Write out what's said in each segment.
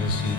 Rama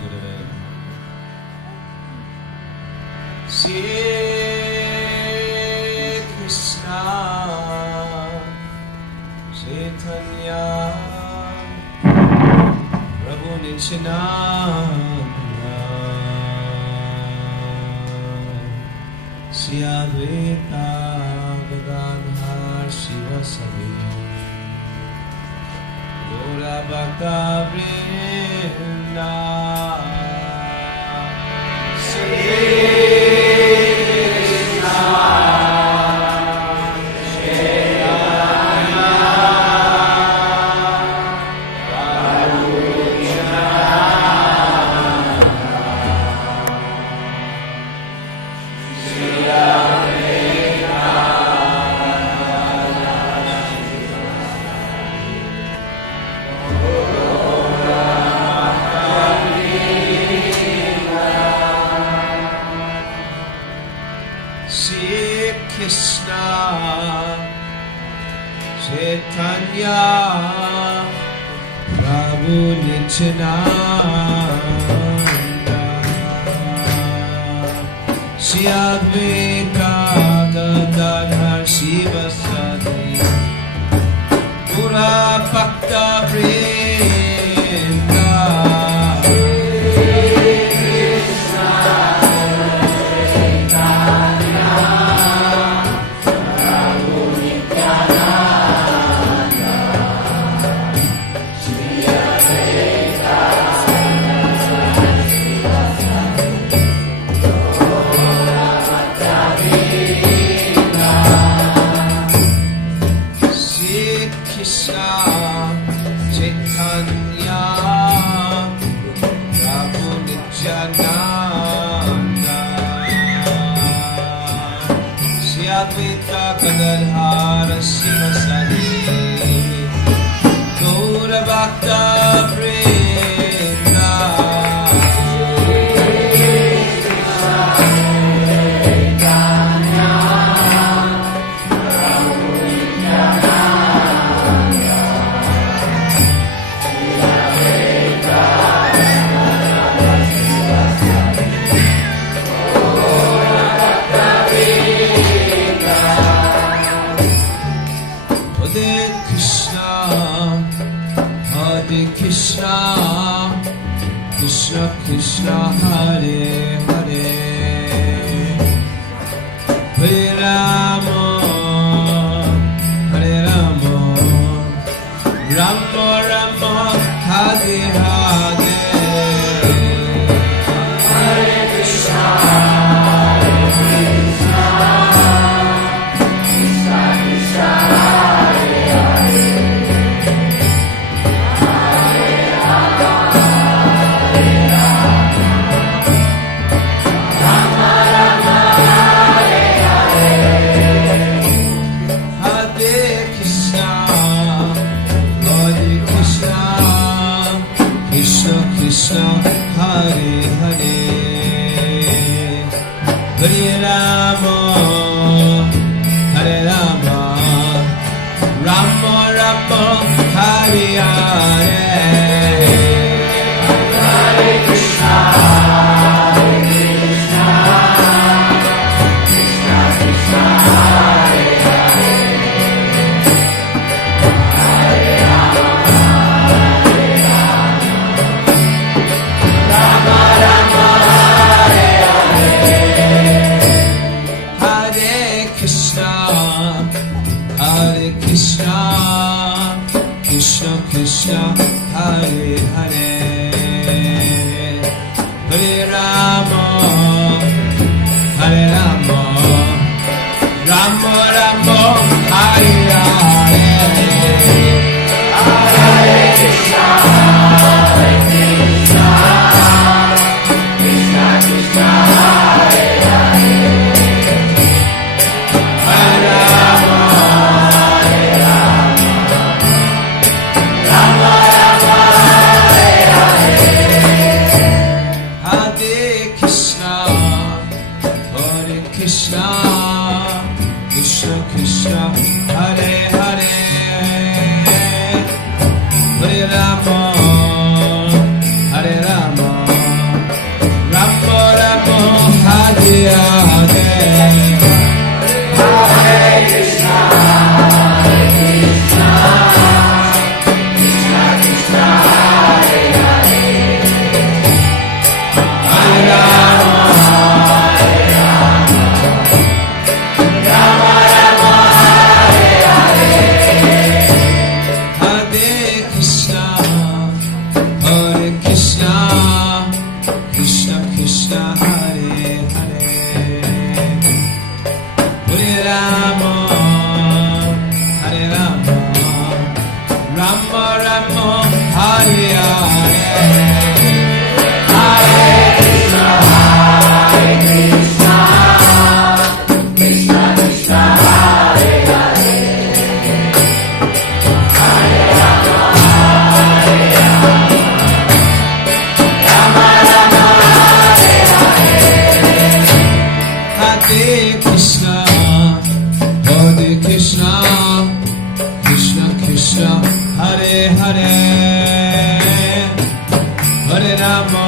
Rama,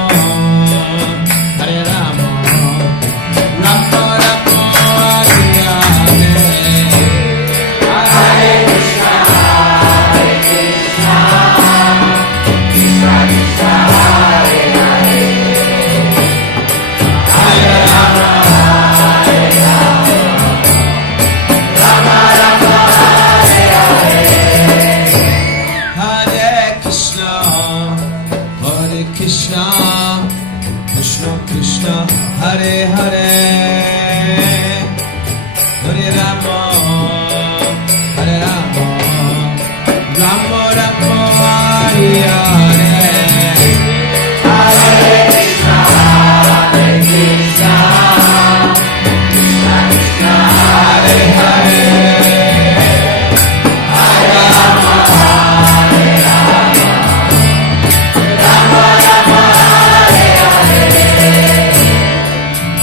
Hare Rama, Rama Rama, Hare Hare, Hare Krishna, Hare Krishna, Krishna Krishna, Hare Hare, Hare Rama, Hare Rama, Rama Rama, Hare Hare, Hare Krishna, Krishna, Krishna Krishna, Hare Hare, Hare Rama, Hare Rama, Rama Rama, Hare Hare, Hare Krishna, Hare Krishna, Krishna Krishna, Hare Hare, Hare Rama, Hare Rama, Rama Rama,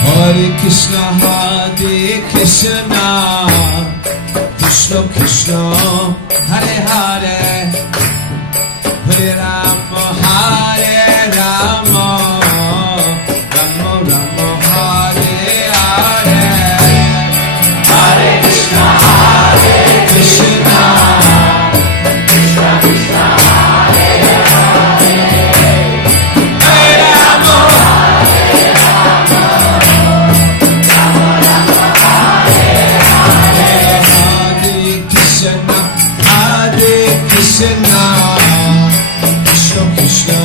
Hare Krishna, Hare Krishna, Krishna Krishna, Hare Hare, Hare Rama, Hare Rama, Rama Rama, Hare Hare, Hare Krishna, Hare Krishna, Krishna Krishna, Hare Hare, Hare Rama, Hare Rama, Rama Rama, Hare Hare, Hare Krishna, Hare Krishna, Krishna Krishna,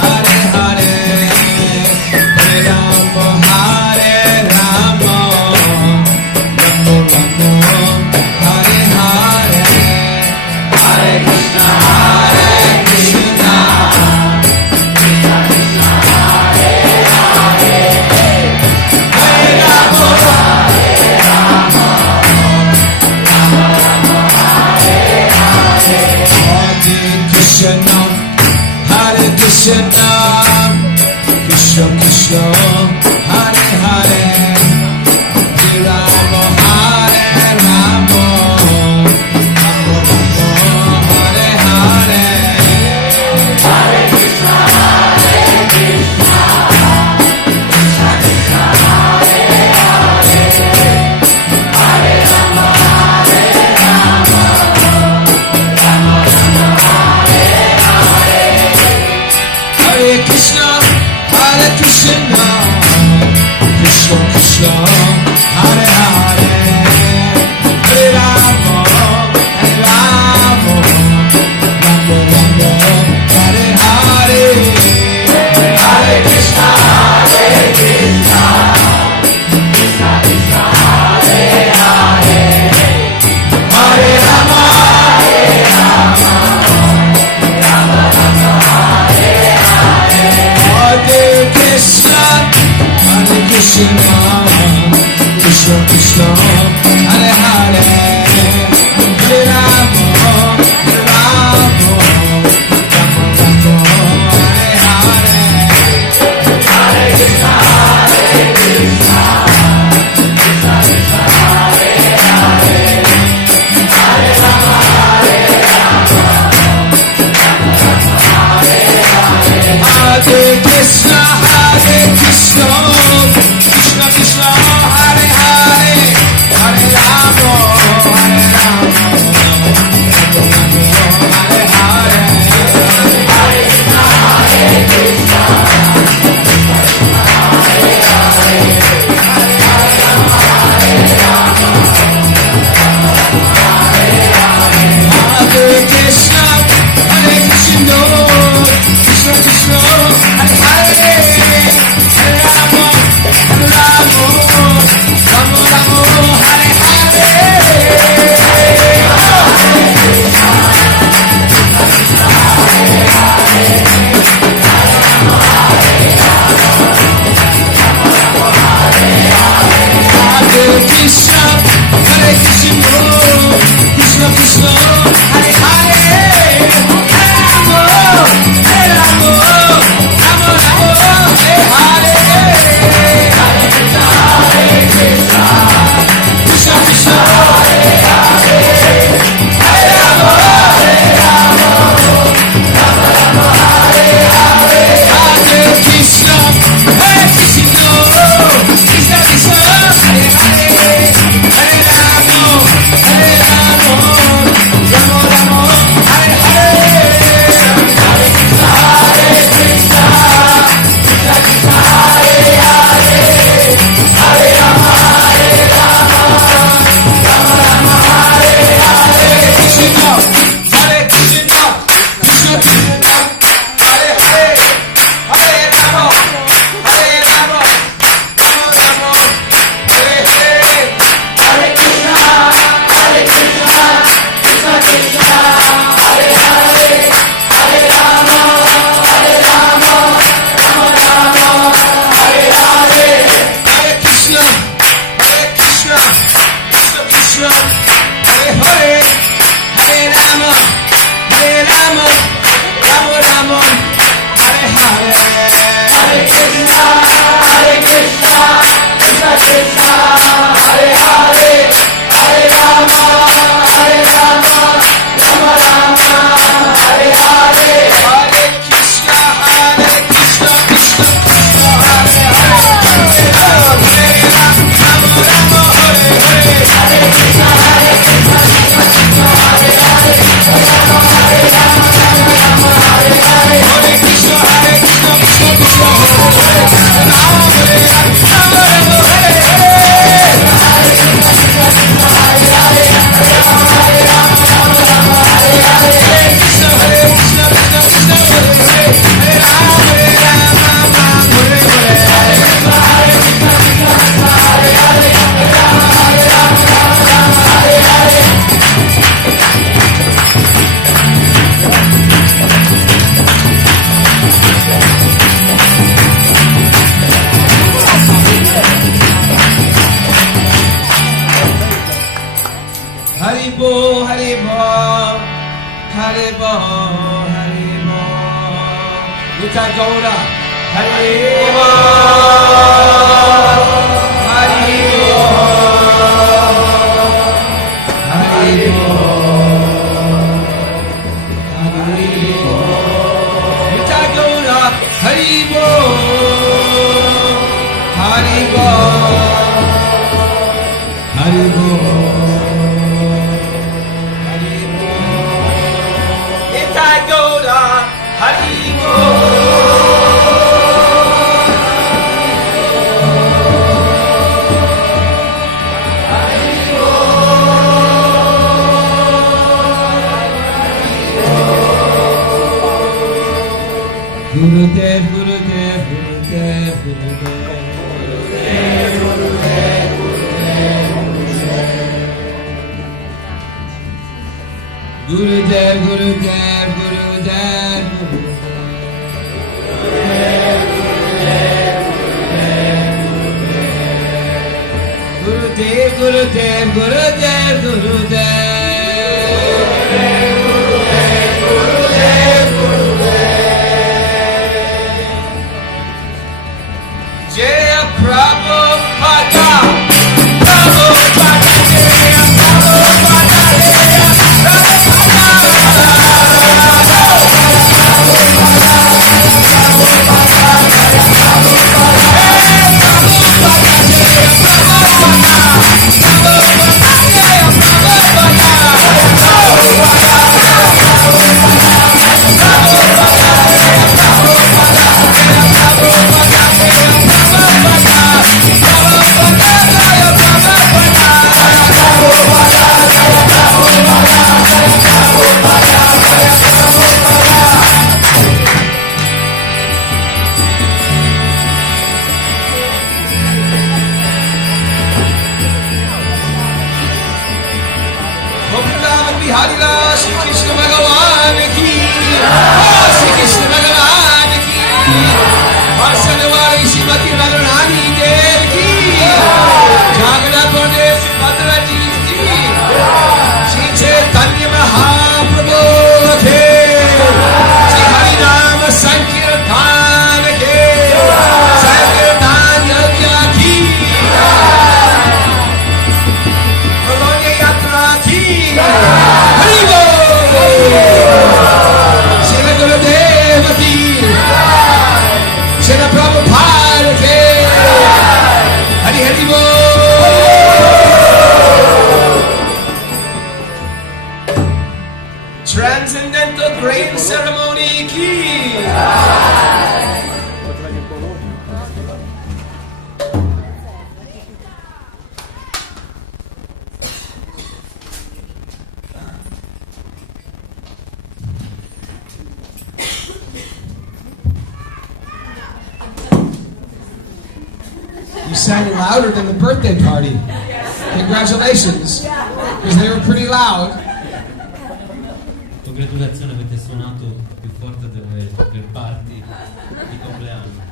Hare Hare, Hare Rama, Hare Rama, Rama Rama, Hare Hare, Hare Krishna, Hare Krishna, Krishna Krishna, Hare Hare, Hare Rama, Hare Rama, Rama Rama, Hare Hare, Hare Krishna, Hare Krishna, Krishna Krishna, Hare Hare, Hare Rama, Hare Rama, Rama Rama, Hare Hare, Hare Krishna, Hare Krishna, Krishna Krishna, Hare Hare, Hare Rama, Hare Rama, Rama Rama, Hare Hare, Hare Krishna, Hare Krishna, Krishna Krishna, Hare Hare, Hare Rama, Hare Rama, Rama Rama, Hare Hare, Hare Krishna, Hare Krishna, Krishna Krishna, Hare Hare, Hare Rama, Hare Rama, Rama Rama, Hare Hare, Hare Krishna, Hare Krishna, Krishna Krishna, Hare Hare, Hare Rama, Hare Rama, Rama Rama, Hare Hare, Hare Krishna, Hare Krishna, Krishna Krishna, Hare Hare, Hare Rama, Hare Rama, Rama Rama, Hare Hare, Hare Krishna, Hare Krishna, Krishna Krishna, Hare Hare, Nitya Gaura Haribo Haribo Haribo Haribo Nitya Gaura Haribo Haribo Haribo Gurudev, Gurudev, Gurudev, Gurudev, Gurudev, Gurudev, Gurudev, Gurudev, Gurudev, Gurudev, Gurudev, Gurudev, Gurudev. Jaya Prabhupada, Prabhupada, Jaya Prabhupada, Jaya Shri Krishna Bhagavan ki, Shri Krishna Bhagavan ki, Varsanavali Shrimati Radharani Dev ki, Jagannath Baladev Subhadra ji ki, Shri Chaitanya Mahaprabhu ke, Shri Harinama Sankirtan ke, Sankirtan Yajna ki, Bologna Yatra ki. Shila Gurudeva ki, Shila Prabhupada ki, Hari Hari Bol. Transcendental grain ceremony ki. You sang louder than the birthday party. Congratulations, because they were pretty loud. Congratulazioni, avete suonato più forte del party di compleanno.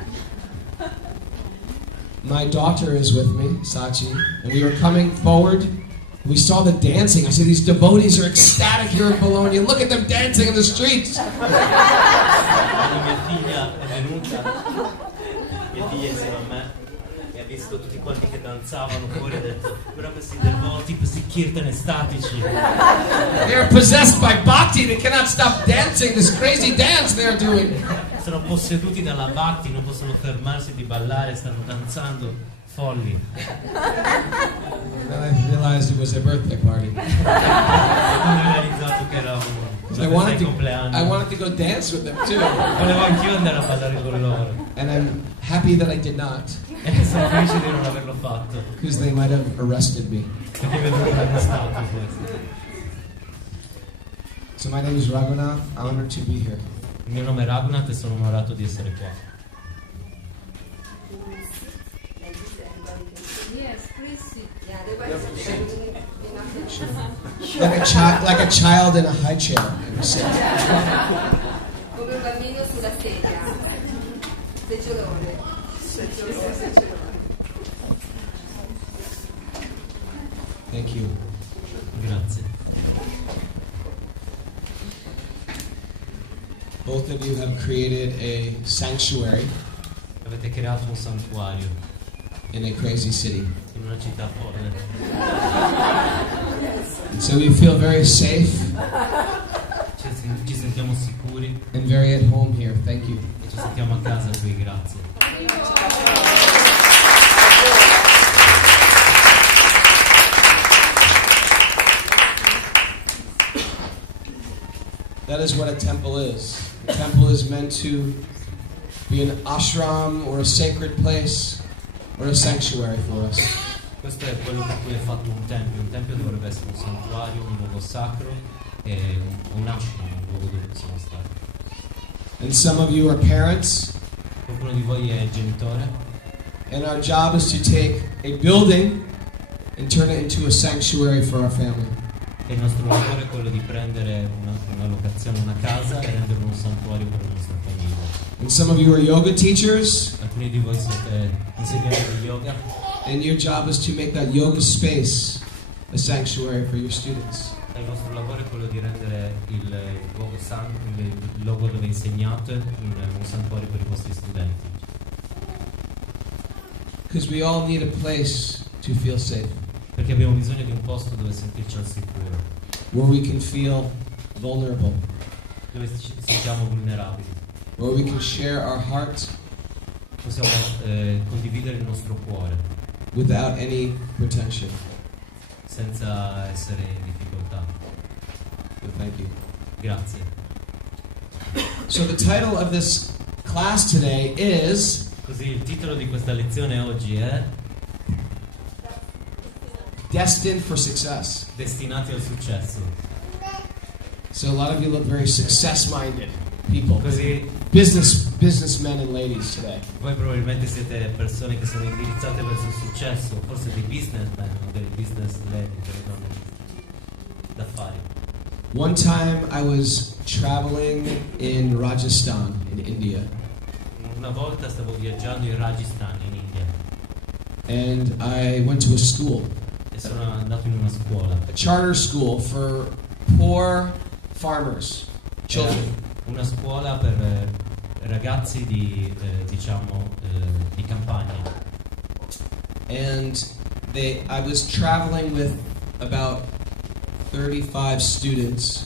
My daughter is with me, Sachi, and we were coming forward. We saw the dancing. I said, these devotees are ecstatic here in Bologna. Look at them dancing in the streets. Quando mia figlia è venuta, mia figlia insieme a me, e ha visto tutti quanti che danzavano fuori, ha detto, però questi devoti, questi kirtan estatici. They are possessed by bhakti. They cannot stop dancing, this crazy dance they are doing. Sono posseduti dalla bhakti, non possono fermarsi di ballare, stanno danzando folli. Then I realized it was a birthday party. E quando ho realizzato che era un I compleanno, wanted to go dance with them too. volevo anch'io andare a ballare con loro. And I'm happy that I did not, E sono felice di non averlo fatto, because they might have arrested me. perché mi avrebbero arrestato questo. So my name is Raghunath. Honored to be here. Il mio nome è Raghunath e sono onorato di essere qua. Like a child in a high chair. Come un bambino sulla sedia. Seggiolone. Thank you. Grazie. Both of you have created a sanctuary Avete creato un santuario in a crazy city. in una città folle. And so we feel very safe Ci sentiamo sicuri and very at home here. Thank you. e ci sentiamo a casa qui, grazie. That is what a temple is. A temple is meant to be an ashram or a sacred place or a sanctuary for us. Questo è quello per cui è fatto un tempio. Un tempio dovrebbe essere un santuario, un luogo sacro e un ashram, un luogo dove possiamo stare. And some of you are parents, Qualcuno di voi è genitore and our job is to take a building and turn it into a sanctuary for our family. e il nostro lavoro è quello di prendere una locazione, una casa e renderlo un santuario per la nostra famiglia. And some of you are yoga teachers, Alcuni di voi siete insegnanti di yoga and your job is to make that yoga space a sanctuary for your students. e il vostro lavoro è quello di rendere il luogo il luogo dove insegnate un santuario per i vostri studenti. Because we all need a place to feel safe, Perché abbiamo bisogno di un posto dove sentirci al sicuro, where we can feel vulnerable, dove ci sentiamo vulnerabili. where we can share our hearts Possiamo condividere il nostro cuore without any pretension. senza essere in difficoltà. So thank you. Grazie. So the title of this class today is Così il titolo di questa lezione oggi è Destined for Success. Destinati al successo. So a lot of you look very success-minded people, Così businessmen and ladies today. voi probabilmente siete persone che sono indirizzate verso il successo, forse dei businessmen o dei business lady, delle donne d'affari. One time I was traveling in Rajasthan, in India, Una volta stavo viaggiando in Rajasthan, in India, and I went to a school, e sono andato in una scuola. a charter school for poor farmers, children. Una scuola per ragazzi di campagna. And I was traveling with about 35 students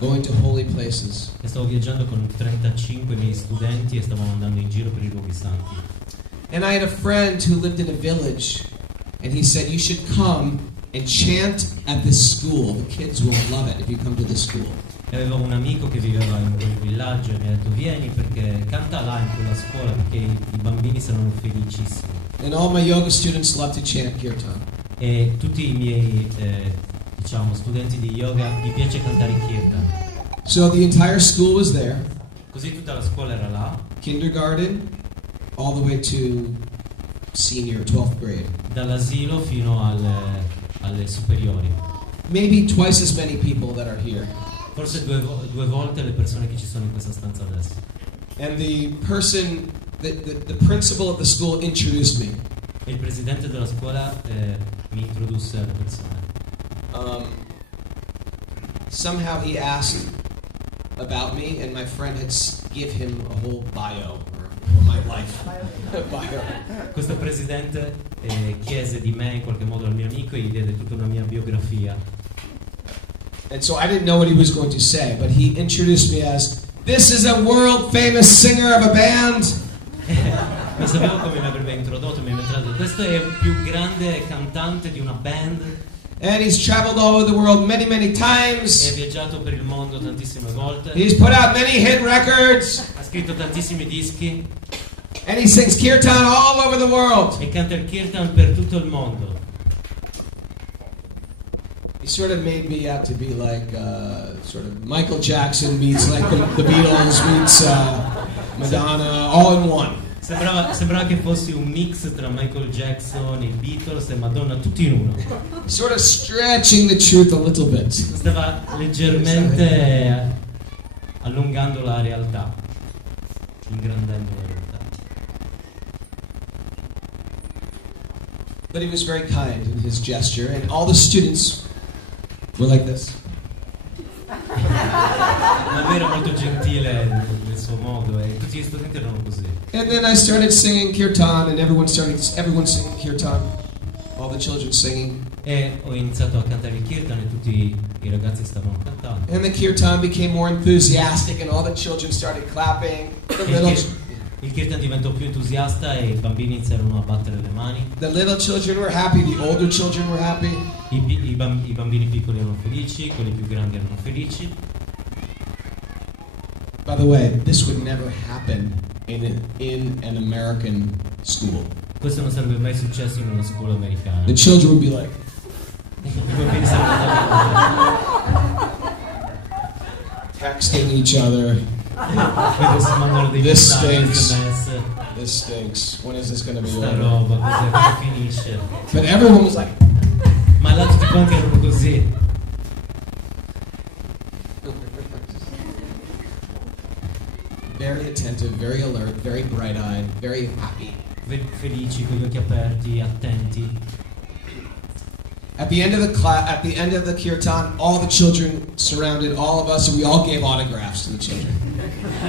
going to holy places. E stavo viaggiando con 35 miei studenti e stavamo andando in giro per i luoghi santi. And I had a friend who lived in a village, and he said, you should come and chant at this school. The kids will love it if you come to this school. E avevo un amico che viveva in quel villaggio e mi ha detto vieni perché canta là in quella scuola perché i bambini saranno felicissimi. And all my yoga students love to chant kirtan. E tutti i miei studenti di yoga gli piace cantare kirtan. So the entire school was there, Così tutta la scuola era là, kindergarten all the way to senior, 12th grade. dall'asilo fino alle superiori. Maybe twice as many people that are here. Forse due volte le persone che ci sono in questa stanza adesso. And the principal of the school introduced me. E il presidente della scuola mi introdusse alle persone. Somehow he asked about me, and my friend had give him a whole bio or my life. Bio. Questo presidente chiese di me in qualche modo al mio amico e gli diede tutta una mia biografia. And so I didn't know what he was going to say, but he introduced me as, this is a world famous singer of a band. Non sapevo come mi avrebbe introdotto, mi avrebbe detto questo è il più grande cantante di una band And he's traveled all over the world many, many e times. ha viaggiato per il mondo tantissime volte, He's put out many hit records. ha scritto tantissimi dischi And he sings kirtan all over the world. e canta il kirtan per tutto il mondo. He sort of made me out to be like sort of Michael Jackson meets like the Beatles meets Madonna all in one. Sembrava che fossi un mix tra Michael Jackson, i Beatles e Madonna tutti in uno. Sort of stretching the truth a little bit. Stava leggermente allungando la realtà, ingrandendo la realtà. But he was very kind in his gesture, and all the students were like this. Ma lui era molto gentile nel suo modo e tutti gli studenti erano così. And then I started singing kirtan, and everyone singing kirtan. All the children singing. E ho iniziato a cantare il kirtan e tutti i ragazzi stavano cantando. And the kirtan became more enthusiastic, and all the children started clapping. Il kirtan diventò più entusiasta e i bambini iniziarono a battere le mani. The little children were happy, the older children were happy. I bambini piccoli erano felici, quelli più grandi erano felici. By the way, this would never happen in an American school. Questo non sarebbe mai successo in una scuola americana. The children would be like, I bambini sarebbero texting each other. si mandano dei This messaggi, stinks. SMS. This stinks. When is this going to be Sta over? roba, cos'è che finisce? But everyone was like, Ma là tutti quanti erano così. very attentive, very alert, very bright-eyed, very happy. Felici, con gli occhi aperti, attenti. At the end of the kirtan, all the children surrounded all of us, and we all gave autographs to the children.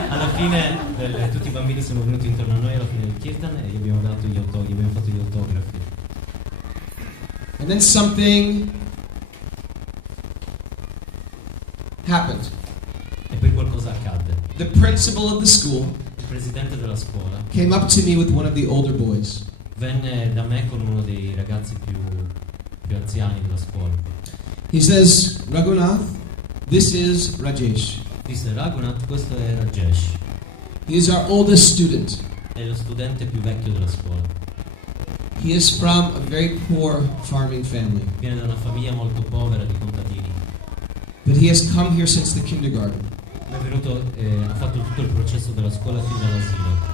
Alla fine tutti i bambini sono venuti intorno a noi alla fine del kirtan e gli abbiamo fatto gli autografi. And then something happened. E poi qualcosa accadde. The principal of the school Il presidente della scuola came up to me with one of the older boys. venne da me con uno dei ragazzi più anziani della scuola. He says, Raghunath, this is Rajesh. Disse: Raghunath, questo è Rajesh, He is our oldest student. è lo studente più vecchio della scuola. He is from a very poor farming family. Viene da una famiglia molto povera di contadini. But he has come here since the kindergarten. È venuto, ha fatto tutto il processo della scuola fin dall'asilo.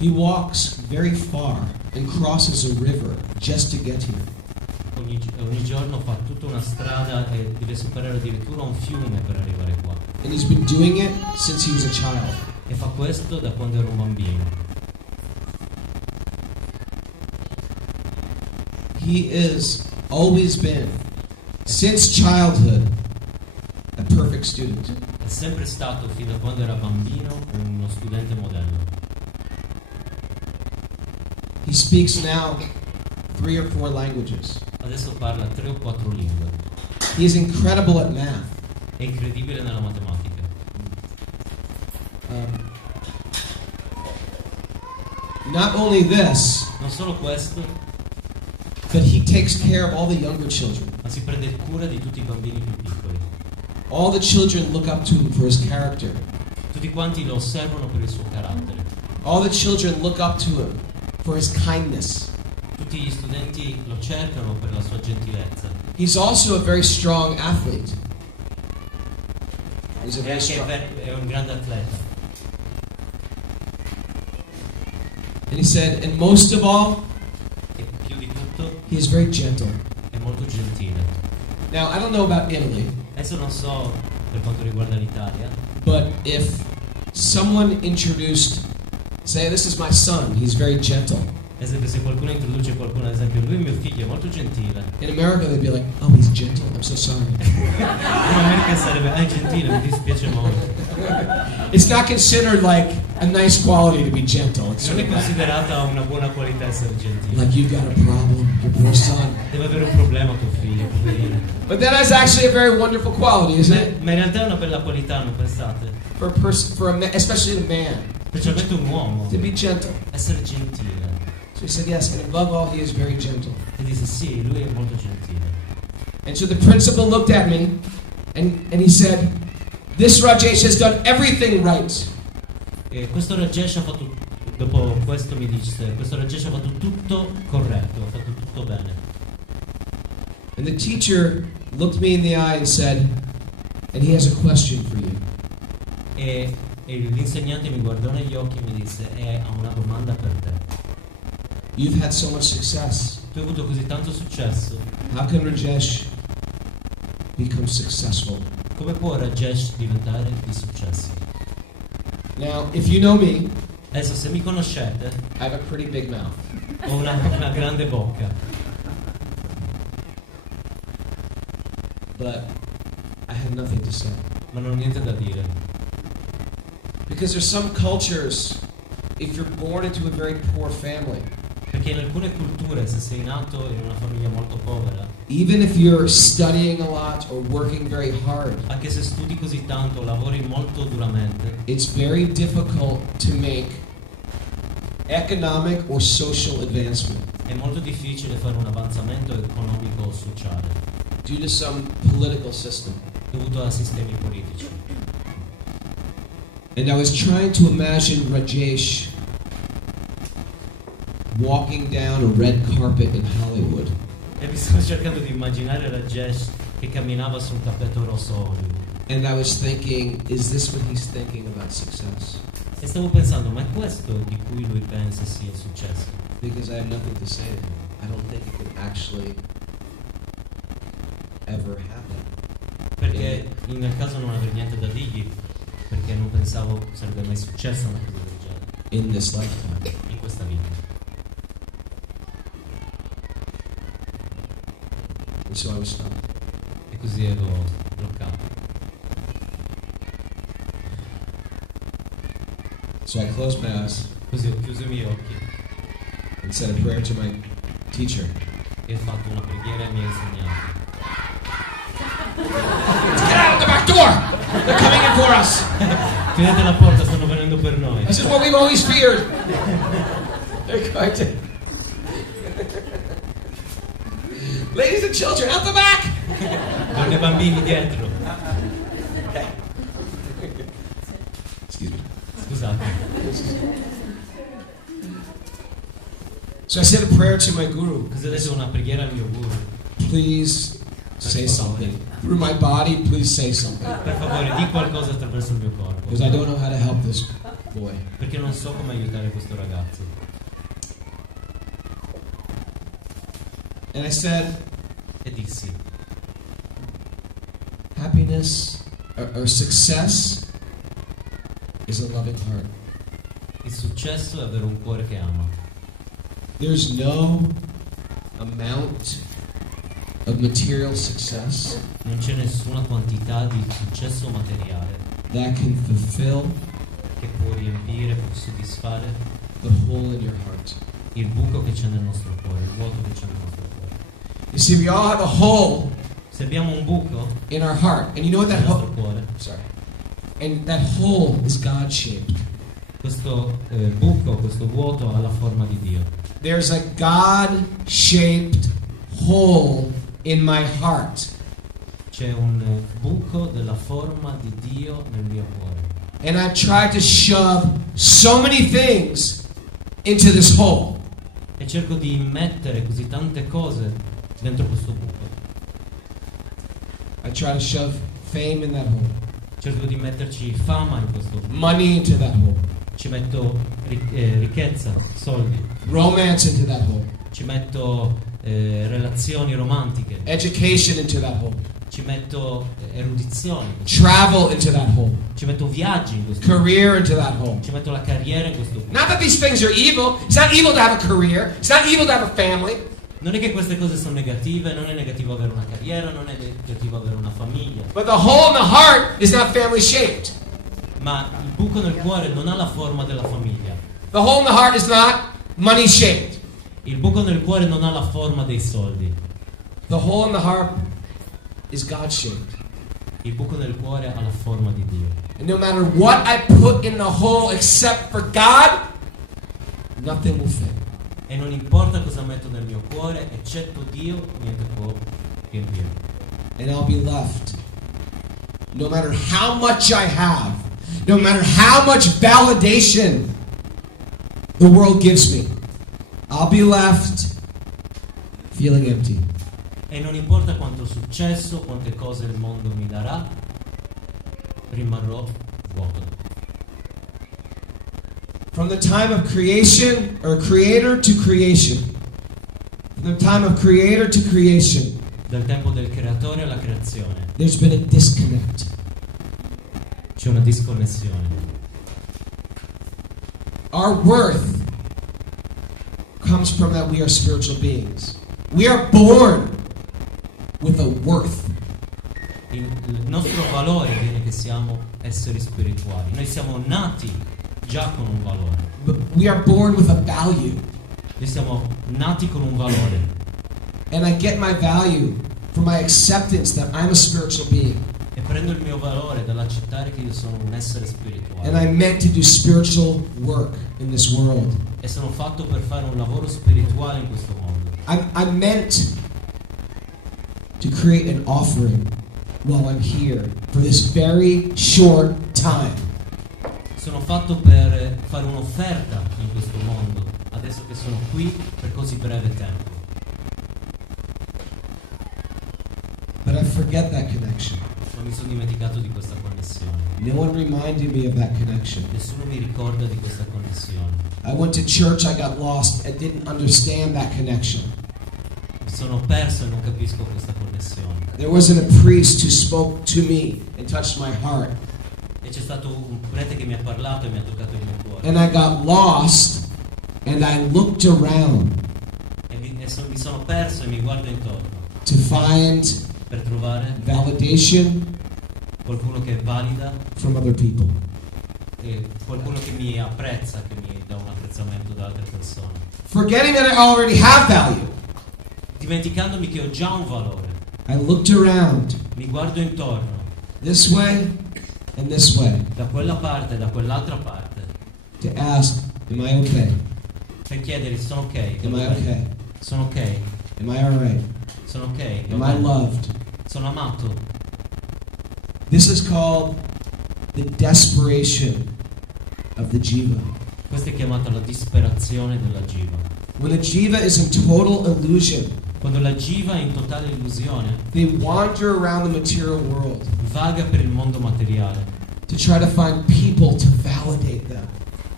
He walks very far and crosses a river just to get here. Ogni giorno fa tutta una strada e deve superare addirittura un fiume per arrivare qua. And he's been doing it since he was a child. E fa questo da quando era un bambino. He has always been, since childhood, a perfect student. È sempre stato, fin da quando era bambino, uno studente modello. He speaks now 3 or 4 languages. Adesso parla 3 o 4 lingue. He is incredible at math. È incredibile nella matematica. Not only this, Non solo questo, but he takes care of all the younger children. ma si prende cura di tutti i bambini più piccoli. All the children look up to him for his character. Tutti quanti lo osservano per il suo carattere. All the children look up to him for his kindness. Tutti gli studenti lo cercano per la sua gentilezza. He's also a very strong athlete. He's a E very anche strong. è un grande atleta. And he said, and most of all, E più di tutto he is very gentle. è molto gentile. Now, I don't know about Italy, Adesso non so per quanto riguarda l'Italia, but if someone introduced, say, this is my son, he's very gentle. ad esempio se qualcuno introduce qualcuno, ad esempio lui è mio figlio, è molto gentile. In America, they'd be like, oh, he's gentle, I'm so sorry. In America sarebbe, è gentile, mi dispiace molto. It's not considered like a nice quality to be gentle. It's sort Non è of like, considerata una buona qualità essere gentile. you've got a problem, your poor son. Deve avere un problema tuo figlio, poverino. But that is actually a very wonderful quality, isn't it? Ma in realtà è una bella qualità, non pensate? For a person, especially a man, Specialmente un uomo, to be gentle. essere gentile. So he said, yes, and above all, he is very gentle. E disse sì, lui è molto gentile. And so the principal looked at me, and he said, this Rajesh has done everything right. E questo Rajesh ha fatto, dopo questo mi disse, questo Rajesh ha fatto tutto corretto, ha fatto tutto bene. And the teacher looked me in the eye and said, and he has a question for you. E l'insegnante mi guardò negli occhi e mi disse, ha una domanda per te. You've had so much success. Tu hai avuto così tanto successo, How can Rajesh become successful? come può Rajesh diventare di successo? Now, if you know me, Adesso se mi conoscete, I have a pretty big mouth. ho una grande bocca, But I have nothing to say. ma non ho niente da dire. Because there's some cultures, if you're born into a very poor family, Perché in alcune culture, se sei nato in una famiglia molto povera, even if you're studying a lot or working very hard, anche se studi così tanto, lavori molto duramente, it's very difficult to make economic or social advancement è molto difficile fare un avanzamento economico o sociale, due to some political system. dovuto a sistemi politici. And I was trying to imagine Rajesh walking down a red carpet in Hollywood. E mi stavo cercando di immaginare Rajesh che camminava su un tappeto rosso a Hollywood. And I was thinking, is this what he's thinking about success? E stavo pensando, ma è questo di cui lui pensa sia il successo? Because I have nothing to say to him. I don't think it could actually ever happen. Perché nel caso non avrei niente da dirgli, perché non pensavo sarebbe mai successa una cosa del genere In this lifetime. in questa vita. And so I was stunned. E così ero bloccato. So I closed my eyes Così ho chiuso i miei occhi and said a prayer to my teacher. e ho fatto una preghiera ai miei insegnanti. Get out the back door! They're coming in for us! Chiudete la porta, stanno venendo per noi. This is what we've always feared. They're going to... Ladies and children, out the back! Donne e bambini dietro. Excuse me. Scusate. So I said a prayer to my guru. Così ho detto una preghiera al mio guru. Please say something. Through my body, please say something. Per favore, di qualcosa attraverso il mio corpo. Because I don't know how to help this boy. Perché non so come aiutare questo ragazzo. And I said, E dissi, happiness or success is a loving heart. il successo è avere un cuore che ama. There's no amount of material success Non c'è nessuna quantità di successo materiale that can fulfill che può riempire, può soddisfare the hole in your heart. il buco che c'è nel nostro cuore, il vuoto che c'è nel nostro cuore. You see, we all have a hole Se abbiamo un buco in our heart. And you know what nel that nostro hole... cuore, Sorry. And that hole is God-shaped. questo buco, questo vuoto ha la forma di Dio. There's a God-shaped hole in my heart. C'è un buco della forma di Dio nel mio cuore. And I've tried to shove so many things into this hole. E cerco di mettere così tante cose dentro questo buco. I try to shove fame in that hole. Cerco di metterci fama in questo buco. Money into that hole. Ci metto ricchezza, soldi. Romance into that hole. Ci metto relazioni romantiche. Education into that hole. Ci metto erudizioni. Travel into that hole. Ci metto viaggi in questo buco. Career into that hole. Ci metto la carriera in questo buco. Not that these things are evil. It's not evil to have a career. It's not evil to have a family. Non è che queste cose sono negative, non è negativo avere una carriera, non è negativo avere una famiglia. But the hole in the heart is not family shaped. Ma il buco nel cuore non ha la forma della famiglia. The hole in the heart is not money shaped. Il buco nel cuore non ha la forma dei soldi. The hole in the heart is God shaped. Il buco nel cuore ha la forma di Dio. And no matter what I put in the hole except for God, nothing will fit. E non importa cosa metto nel mio cuore, eccetto Dio, niente può riempire. And I'll be left. No matter how much I have, no matter how much validation the world gives me, I'll be left feeling empty. E non importa quanto successo, quante cose il mondo mi darà, rimarrò vuoto. From the time of creation, or creator to creation, from the time of creator to creation, Dal tempo del creatore alla creazione there's been a disconnect. c'è una disconnessione. Our worth comes from that we are spiritual beings. We are born with a worth. Il nostro valore viene che siamo esseri spirituali. Noi siamo nati già con un valore. But we are born with a value. Noi siamo nati con un valore. And I get my value from my acceptance that I'm a spiritual being. E prendo il mio valore dall'accettare che io sono un essere spirituale. And I'm meant to do spiritual work in this world. E sono fatto per fare un lavoro spirituale in questo mondo. I'm meant to create an offering while I'm here for this very short time. Sono fatto per fare un'offerta in questo mondo, adesso che sono qui per così breve tempo. But I forget that connection. Non mi sono dimenticato di questa connessione. No one reminded me of that connection. Nessuno mi ricorda di questa connessione. I went to church, I got lost, I didn't understand that connection. Mi sono perso e non capisco questa connessione. There wasn't a priest who spoke to me and touched my heart. E c'è stato un prete che mi ha parlato e mi ha toccato il mio cuore. And I got lost and I looked around E mi sono perso e mi guardo intorno to find per trovare validation qualcuno che valida from other people. e qualcuno che mi apprezza, che mi dà un apprezzamento da altre persone. Forgetting that I already have value, Dimenticandomi che ho già un valore. I looked around Mi guardo intorno, this way and this way da quella parte e da quell'altra parte, to ask, am I okay? per chiedere: sono ok? Am I okay? Sono ok? Am I alright? Sono ok? Am I loved? Sono amato? This is called the desperation of the jiva. Questa è chiamata la disperazione della jiva. When the jiva is in total illusion, Quando la jiva è in totale illusione, they wander around the material world vaga per il mondo materiale, to try to find people to validate them.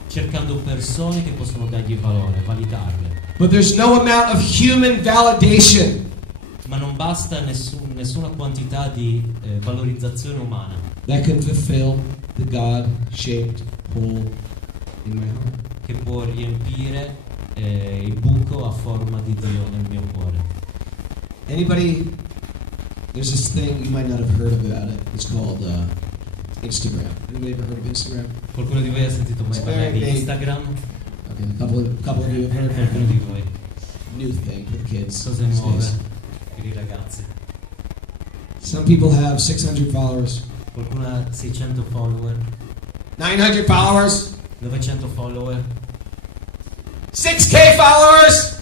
cercando persone che possono dargli valore, validarle. But there's no amount of human validation Ma non basta nessuna quantità di valorizzazione umana that can fulfill the God-shaped hole in my heart. che può riempire il buco a forma di Dio nel mio cuore. Anybody? There's this thing you might not have heard about it. It's called Instagram. Anybody ever heard of Instagram? Qualcuno di voi ha sentito mai parlare di Instagram? Okay, a couple of you have heard of Qualcuno di voi? new thing for the kids. Cose these nuove days. per i ragazzi. Some people have 600 followers, Qualcuno ha 600 follower, 900 followers, 900 follower, 6K followers.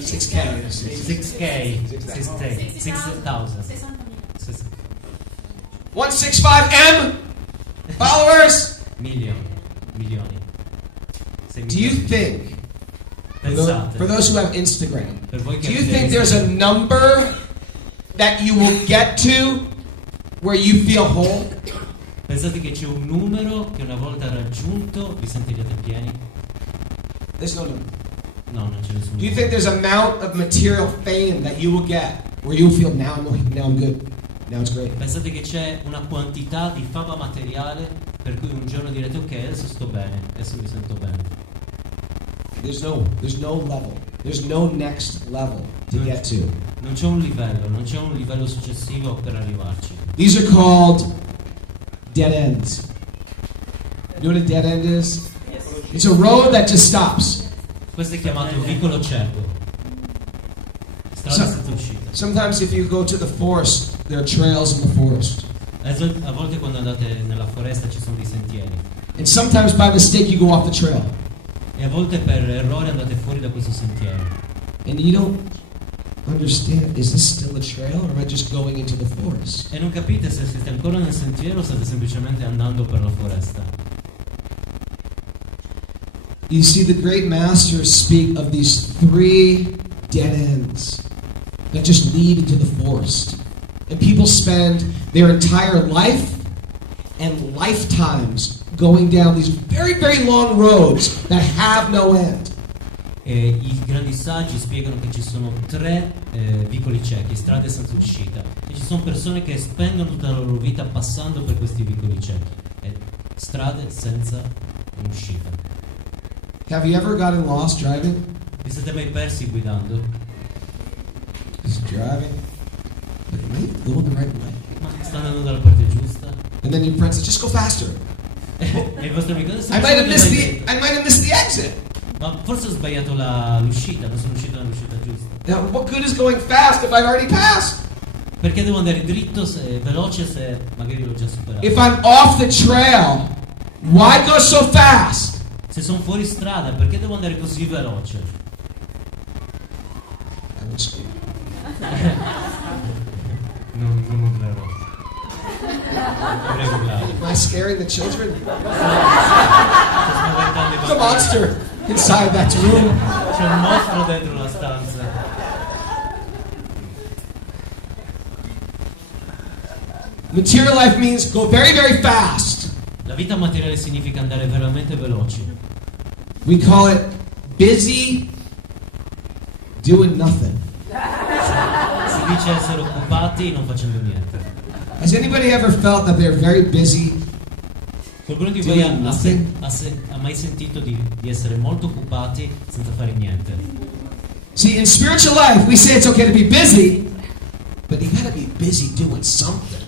6K, 6K. 6,000. 165M followers. Milioni. Do you think, Pensate, for those who have Instagram, per voi che do you avete think there's a number that you will get to where you feel whole? Pensate che c'è un numero che una volta raggiunto vi sentirete pieni? There's no number. No, non c'è nessun Do you numero. think there's an amount of material fame that you will get where you'll feel now I'm good, now it's great? Pensate che c'è una quantità di fama materiale per cui un giorno direte: ok, adesso sto bene, adesso mi sento bene. There's no level. There's no next level to get to. Non c'è un livello successivo per arrivarci. These are called dead ends. You know what a dead end is? It's a road that just stops. Questo è chiamato vicolo cieco. Strada senza uscita. Sometimes if you go to the forest, there are trails in the forest. A volte quando andate nella foresta ci sono dei sentieri. And sometimes by mistake you go off the trail. E a volte per errore andate fuori da questo sentiero. And you don't understand, is this still a trail or am I just going into the forest? E non capite se siete ancora nel sentiero o state semplicemente andando per la foresta. You see, the great masters speak of these 3 dead ends that just lead into the forest. And people spend their entire life and lifetimes going down these very, very long roads that have no end. E i grandi saggi spiegano che ci sono 3 vicoli ciechi, strade senza uscita. E ci sono persone che spendono tutta la loro vita passando per questi vicoli ciechi. E strade senza un'uscita. Have you ever gotten lost driving? Vi siete mai persi guidando? Just driving. Like, am I going the right way? Ma sta andando dalla parte giusta? And then your friend says, just go faster. E il vostro amico I might have missed the exit. Ma forse ho sbagliato l'uscita, non sono uscito nell'uscita giusta. Now, what good is going fast if I've already passed? Perché devo andare dritto, veloce, se magari l'ho già superato? If I'm off the trail, why go so fast? Se sono fuori strada, perché devo andare così veloce? I would scream. Non urlerò. Dovrei urlare. Am I scaring the children? Sto spaventando i There's a bambini. monster inside that room. C'è un mostro dentro la stanza. Material life means go very, very fast. La vita materiale significa andare veramente veloci. We call it busy doing nothing. Si dice essere occupati non facendo niente. Has anybody ever felt that they're very busy Qualcuno di voi doing nothing? ha mai sentito di essere molto occupati senza fare niente? See, in spiritual life, we say it's okay to be busy, but you gotta be busy doing something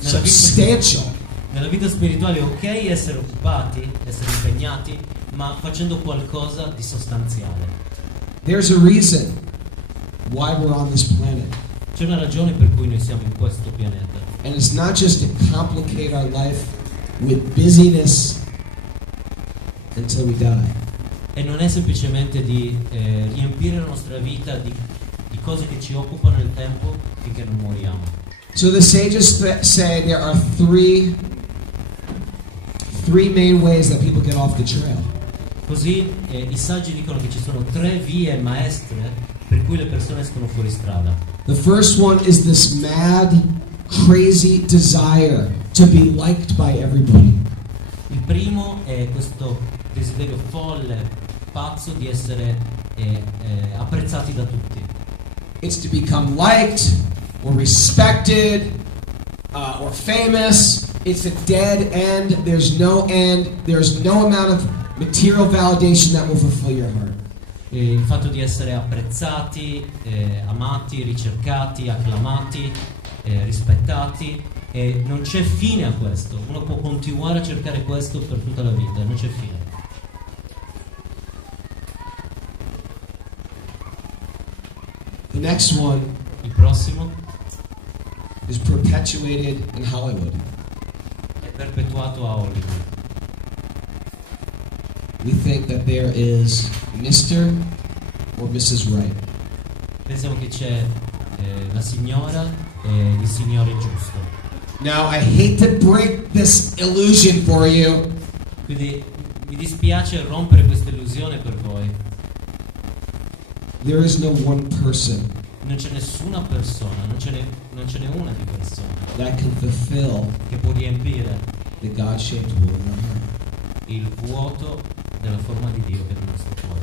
substantial. Nella vita spirituale è ok essere occupati, essere impegnati, ma facendo qualcosa di sostanziale. There's a reason why we're on this planet. C'è una ragione per cui noi siamo in questo pianeta. And it's not just to complicate our life with busyness until we die. E non è semplicemente di riempire la nostra vita di cose che ci occupano il tempo finché non moriamo. So the sages say there are three main ways that people get off the trail. Così i saggi dicono che ci sono 3 vie maestre per cui le persone escono fuori strada. The first one is this mad, crazy desire to be liked by everybody. Il primo è questo desiderio folle, pazzo di essere apprezzati da tutti. It's to become liked or respected or famous. It's a dead end. There's no end. There's no amount of material validation that will fulfill your heart. Il fatto di essere apprezzati, amati, ricercati, acclamati, rispettati, e non c'è fine a questo. Uno può continuare a cercare questo per tutta la vita, non c'è fine. The next one Il prossimo is perpetuated in Hollywood. è perpetuato a Hollywood. We think that there is Mr. or Mrs. Right. Pensiamo che c'è la signora e il signore giusto. Now, I hate to break this illusion for you, Quindi mi dispiace rompere questa illusione per voi. there is no one person Non c'è nessuna persona, non ce n'è una di persona that can fulfill che può riempire the God-shaped hole in our heart. il vuoto della forma di Dio che è nel nostro cuore.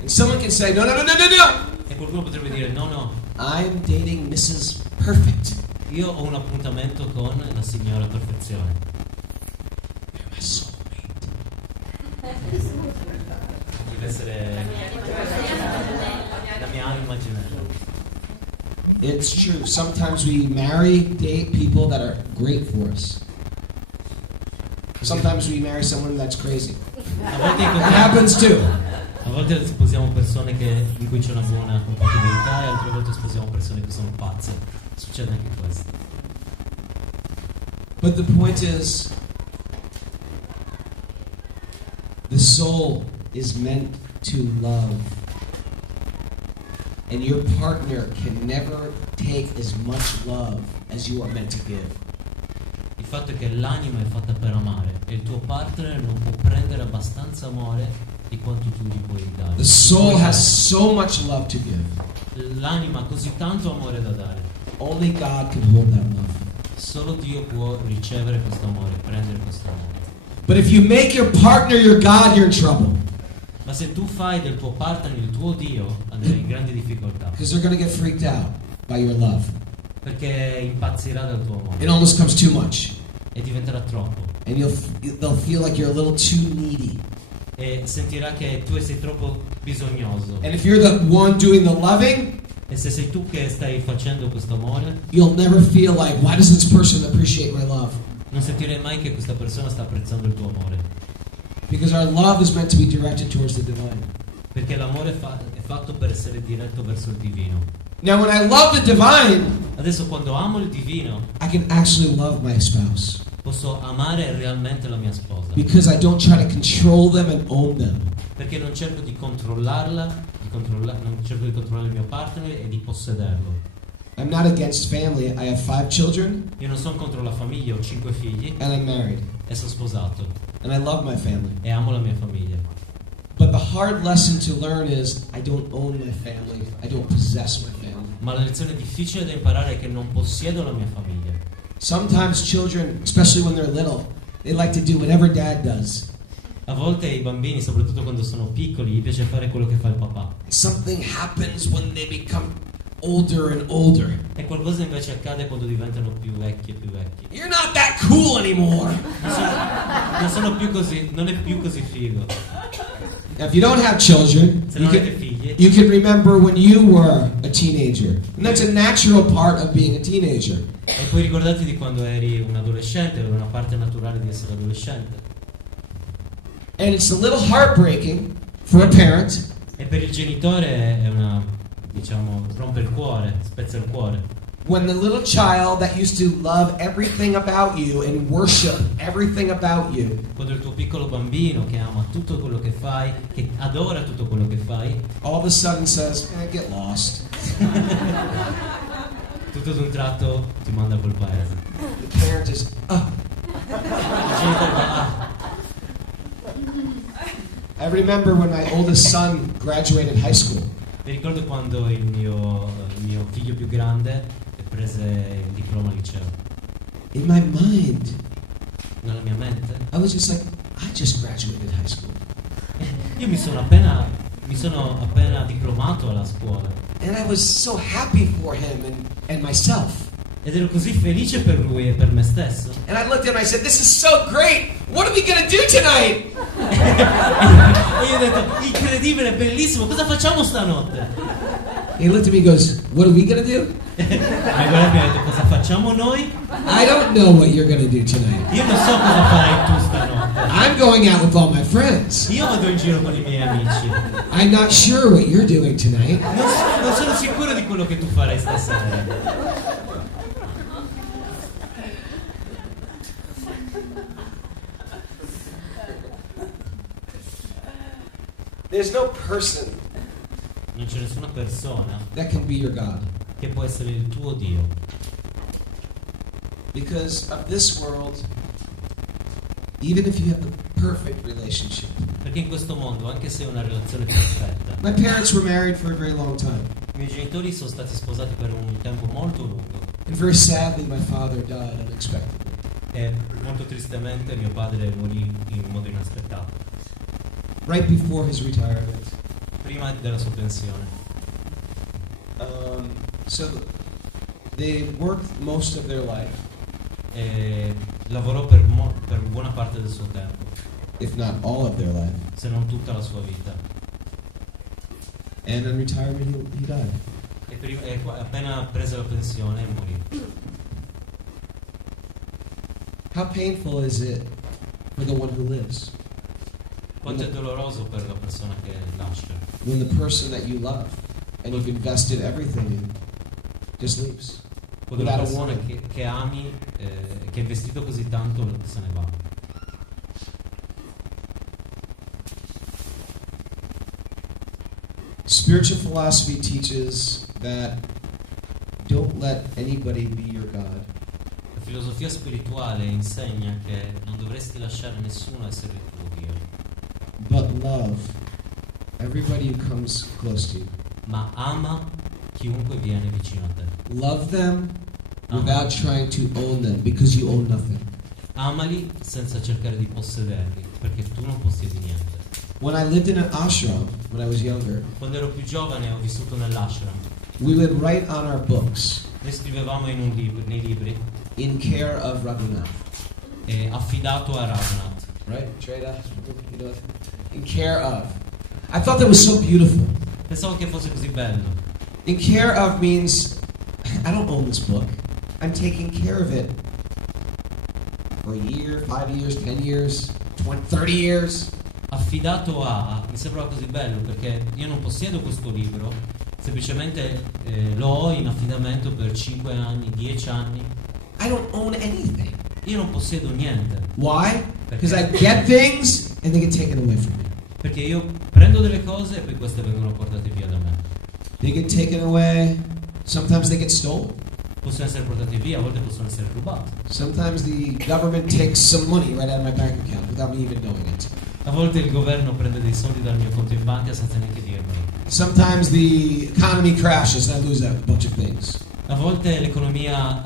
And someone can say, no, no, no, no, no, no. E qualcuno potrebbe dire no, I'm dating Mrs. Perfect. io ho un appuntamento con la signora perfezione. You're my soulmate. Deve essere la mia anima gemella. It's true. Sometimes we date people that are great for us. Sometimes we marry someone that's crazy. A volte, It happens too. a volte sposiamo persone in cui c'è una buona compatibilità e altre volte sposiamo persone che sono pazze. Succede anche questo. But the point is, the soul is meant to love. And your partner can never take as much love as you are meant to give. Il fatto è che l'anima è fatta per amare e il tuo partner non può prendere abbastanza amore di quanto tu gli puoi dare. The soul has so much love to give. L'anima ha così tanto amore da dare. Only God can hold that love. Solo Dio può ricevere questo amore, prendere questo amore. But if you make your partner your God, you're in trouble. Ma se tu fai del tuo partner il tuo Dio, andrai in grandi difficoltà. Because they're going to get freaked out by your love. Perché impazzirà dal tuo amore It almost comes too much. e diventerà troppo. And they'll feel like you're a little too needy. E sentirà che tu sei troppo bisognoso. And if you're the one doing the loving, E se sei tu che stai facendo questo amore, you'll never feel like, why does this person appreciate my love? non sentirai mai che questa persona sta apprezzando il tuo amore. Because our love is meant to be directed towards the divine. Perché l'amore è fatto per essere diretto verso il divino. Now, when I love the divine, Adesso quando amo il divino, I can actually love my spouse. posso amare realmente la mia sposa. Because I don't try to control them and own them. Perché non cerco di controllarla, non cerco di controllare il mio partner e di possederlo. I'm not against family. I have 5 children Io non sono contro la famiglia, ho 5 figli and I'm married. e sono sposato And I love my family. e amo la mia famiglia. But the hard lesson to learn is I don't own my family. I don't possess my family. Ma la lezione difficile da imparare è che non possiedo la mia famiglia. Sometimes children, especially when they're little, they like to do whatever dad does. A volte i bambini, soprattutto quando sono piccoli, gli piace fare quello che fa il papà. Something happens when they become older and older. E qualcosa invece accade quando diventano più vecchi e più vecchi. You're not that cool anymore. Non è più così figo. Now, if you don't have children, Se non avete figli, you can remember when you were a teenager. And that's a natural part of being a teenager. e poi ricordati di quando eri un adolescente, era una parte naturale di essere adolescente. And it's a little heartbreaking for a parent E per il genitore è una, diciamo, rompe il cuore, spezza il cuore. when the little child that used to love everything about you and worship everything about you Quando il tuo piccolo bambino che ama tutto quello che fai, che adora tutto quello che fai, all of a sudden says, get lost. tutto ad un tratto ti manda a quel paese. The parent is, Il genitore fa, "Ah, I remember when my oldest son graduated high school. mi ricordo quando il mio figlio più grande prese il diploma al liceo. In my mind, Nella mia mente, I was just like, I just graduated high school. io mi sono appena diplomato alla scuola And I was so happy for him and myself. ed ero così felice per lui e per me stesso. And I looked at him and I said, this is so great. What are we going to do tonight? E io ho detto, incredibile, bellissimo, cosa facciamo stanotte? He looked at me and goes, what are we going to do? Mi guarda e mi ha detto, cosa facciamo noi? I don't know what you're going to do tonight. Io non so cosa farai tu stanotte. I'm going out with all my friends. Io vado in giro con i miei amici. I'm not sure what you're doing tonight. Non sono sicuro di quello che tu farai stasera. There's no person Non c'è nessuna persona that can be your God. che può essere il tuo Dio. Because of this world, even if you have the perfect relationship. Perché in questo mondo, anche se è una relazione perfetta, My parents were married for a very long time. i miei genitori sono stati sposati per un tempo molto lungo And very sadly, my father died unexpectedly. e molto tristemente mio padre morì in modo inaspettato, Right before his retirement. prima della sua pensione. So they worked most of their life, E lavorò per buona parte del suo tempo, if not all of their life. se non tutta la sua vita. And in retirement, he died. E appena prese la pensione morì. How painful is it for the one who lives? Quanto è doloroso per la persona che lascia, When the person that you love and you've invested everything in just leaves. quando la Without a persona warning. che ami, che ha investito così tanto, se ne va. Spiritual philosophy teaches that don't let anybody be your God. La filosofia spirituale insegna che non dovresti lasciare nessuno essere il tuo Dio, But love everybody who comes close to you. ma ama chiunque viene vicino a te. Love them without trying to own them, because you own nothing. Amali senza cercare di possederli, perché tu non possiedi niente. When I lived in an ashram when I was younger, Quando ero più giovane ho vissuto nell'ashram. we would write on our books Noi scrivevamo nei libri in care of Raghunath. affidato a Raghunath. Right? Trade you know, in care of. I thought that was so beautiful. Pensavo che fosse così bello. In care of means I don't own this book. I'm taking care of it for a year, 5 years, 10 years, 20, 30 years. Affidato a, mi sembrava così bello perché io non possiedo questo libro, semplicemente lo ho in affidamento per 5 anni, 10 anni. I don't own anything. Io non possiedo niente. Why? Because I get things and they get taken away from me. Perché io prendo delle cose e poi queste vengono portate via da me. They get taken away. Sometimes they get stolen. Possono essere portate via, a volte possono essere rubate. Sometimes the government takes some money right out of my bank account without me even knowing it. A volte il governo prende dei soldi dal mio conto in banca senza neanche dirmelo. Sometimes the economy crashes and I lose out a bunch of things. A volte l'economia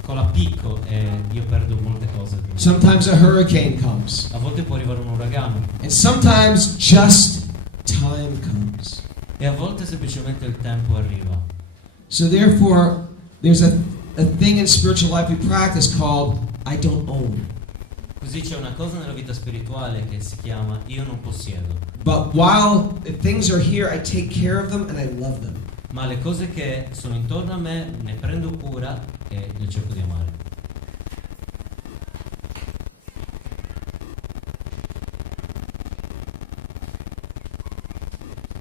cola a picco e io perdo molte cose. Sometimes a hurricane comes. A volte può arrivare un uragano. And sometimes just time comes. E a volte semplicemente il tempo arriva. So therefore, there's a thing in spiritual life we practice called I don't own. Così c'è una cosa nella vita spirituale che si chiama io non possiedo. But while the things are here, I take care of them and I love them. Ma le cose che sono intorno a me ne prendo cura e le cerco di amare.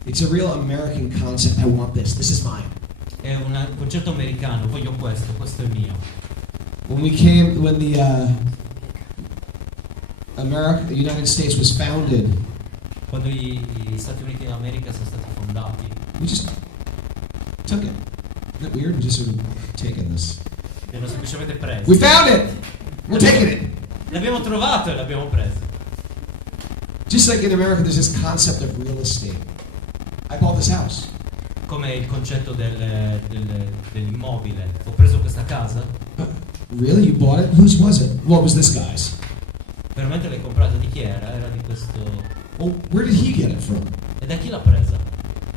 It's a real American concept. I want this. This is mine. È un concetto americano, voglio questo è mio. When the United States was founded, Quando gli Stati Uniti d'America sono stati fondati, we just took it. Isn't that weird? We just sort of taken this. li hanno semplicemente presi. We found it. We're taking it. L'abbiamo trovato e l'abbiamo preso. Just like in America, there's this concept of real estate. I bought this house. Come il concetto dell'immobile. Ho preso questa casa. Really? You bought it? Whose was it? What was this guy's? Veramente l'hai comprata di chi era? Era di questo. Well, where did he get it from? E da chi l'ha presa?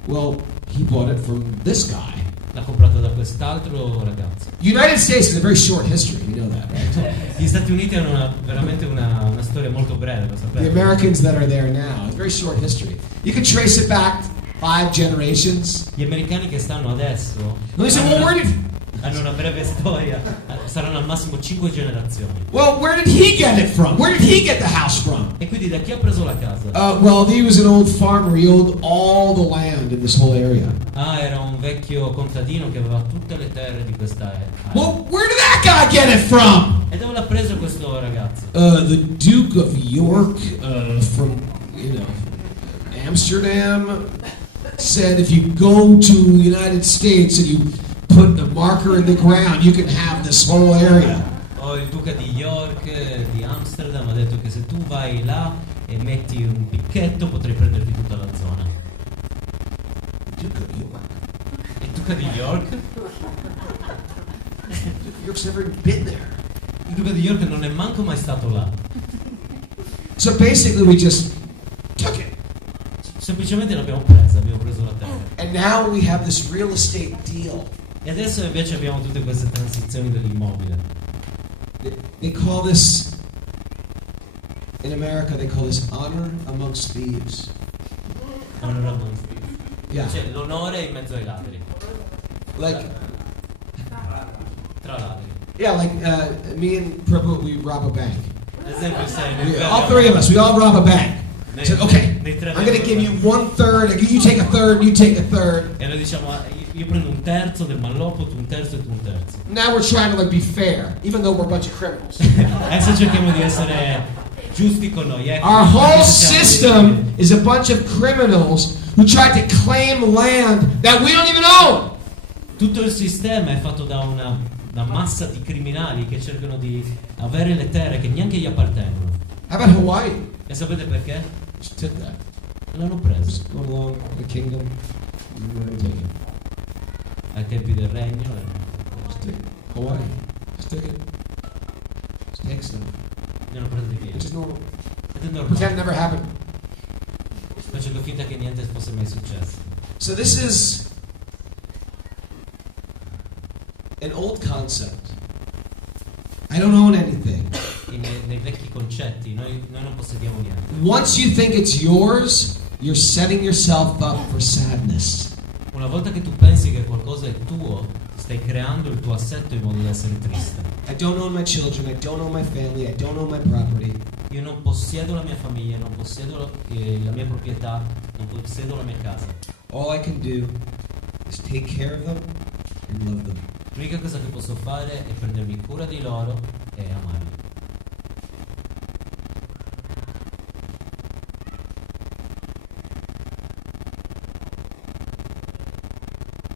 Well, he bought it from this guy. L'ha comprata da quest'altro ragazzo. United States has a very short history. You know that, right? Gli Stati Uniti hanno veramente una storia molto breve, lo The sapete. Americans that are there now, it's a very short history. You can trace it back 5 generations. Gli americani che stanno adesso And they say, well, where did hanno una breve storia, saranno al massimo 5 generazioni. he get it from? Where did he get the house from? E quindi da chi ha preso la casa? Well, he was an old farmer. He owned all the land in this whole area. Ah, era un vecchio contadino che aveva tutte le terre di questa area. Well, where did that guy get it from? E dove l'ha preso questo ragazzo? The Duke of York from, Amsterdam said if you go to the United States and you put a marker in the ground, you can have this whole area. O il duca di York, di Amsterdam, ha detto che se tu vai là e metti un picchetto potrai prenderti tutta la zona. Duke of York? Il duca di York? Duke of York's never even been there. Il duca di York non è manco mai stato là. So basically we just took it. Semplicemente l'abbiamo presa, abbiamo preso la terra. And now we have this real estate deal. E adesso invece abbiamo tutte queste transizioni dell'immobile. They call this, in America, they call this honor amongst thieves. Yeah. Cioè l'onore in mezzo ai ladri. Like, Tra ladri. yeah, like me and Prabhu, we rob a bank. Ad esempio se All 3 of us, we all rob a bank. Nei- Said, okay, nei tre I'm going to abbiamo- give you 1/3, you take a third, you take a third. E noi diciamo io prendo un terzo del malloppo, tu un terzo e tu un terzo. Now we're trying to be fair, even though we're a bunch of criminals. Adesso cerchiamo di essere giusti con noi. Ecco. Our whole Noi siamo system is a bunch of criminals who try to claim land that we don't even own. Tutto il sistema è fatto da una massa di criminali che cercano di avere le terre che neanche gli appartengono. How about Hawaii? E sapete perché? Just took that. L'hanno preso Just going along the kingdom. We're gonna take it. ai tempi del regno. Just take it. Hawaii. Just take it. Just take stuff. Li hanno presi via. Which is normal. Ed è normale, Pretend it never happened. facendo finta che niente fosse mai successo. So this is an old concept. I don't own anything. Nei vecchi concetti noi non possediamo niente. Once you think it's yours, you're setting yourself up for sadness. Una volta che tu pensi che qualcosa è tuo, stai creando il tuo assetto in modo da essere triste. I don't own my children, I don't own my family, I don't own my property. Io non possiedo la mia famiglia, non possiedo la mia proprietà, non possiedo la mia casa. All I can do is take care of them and love them. L'unica cosa che posso fare è prendermi cura di loro e amarli.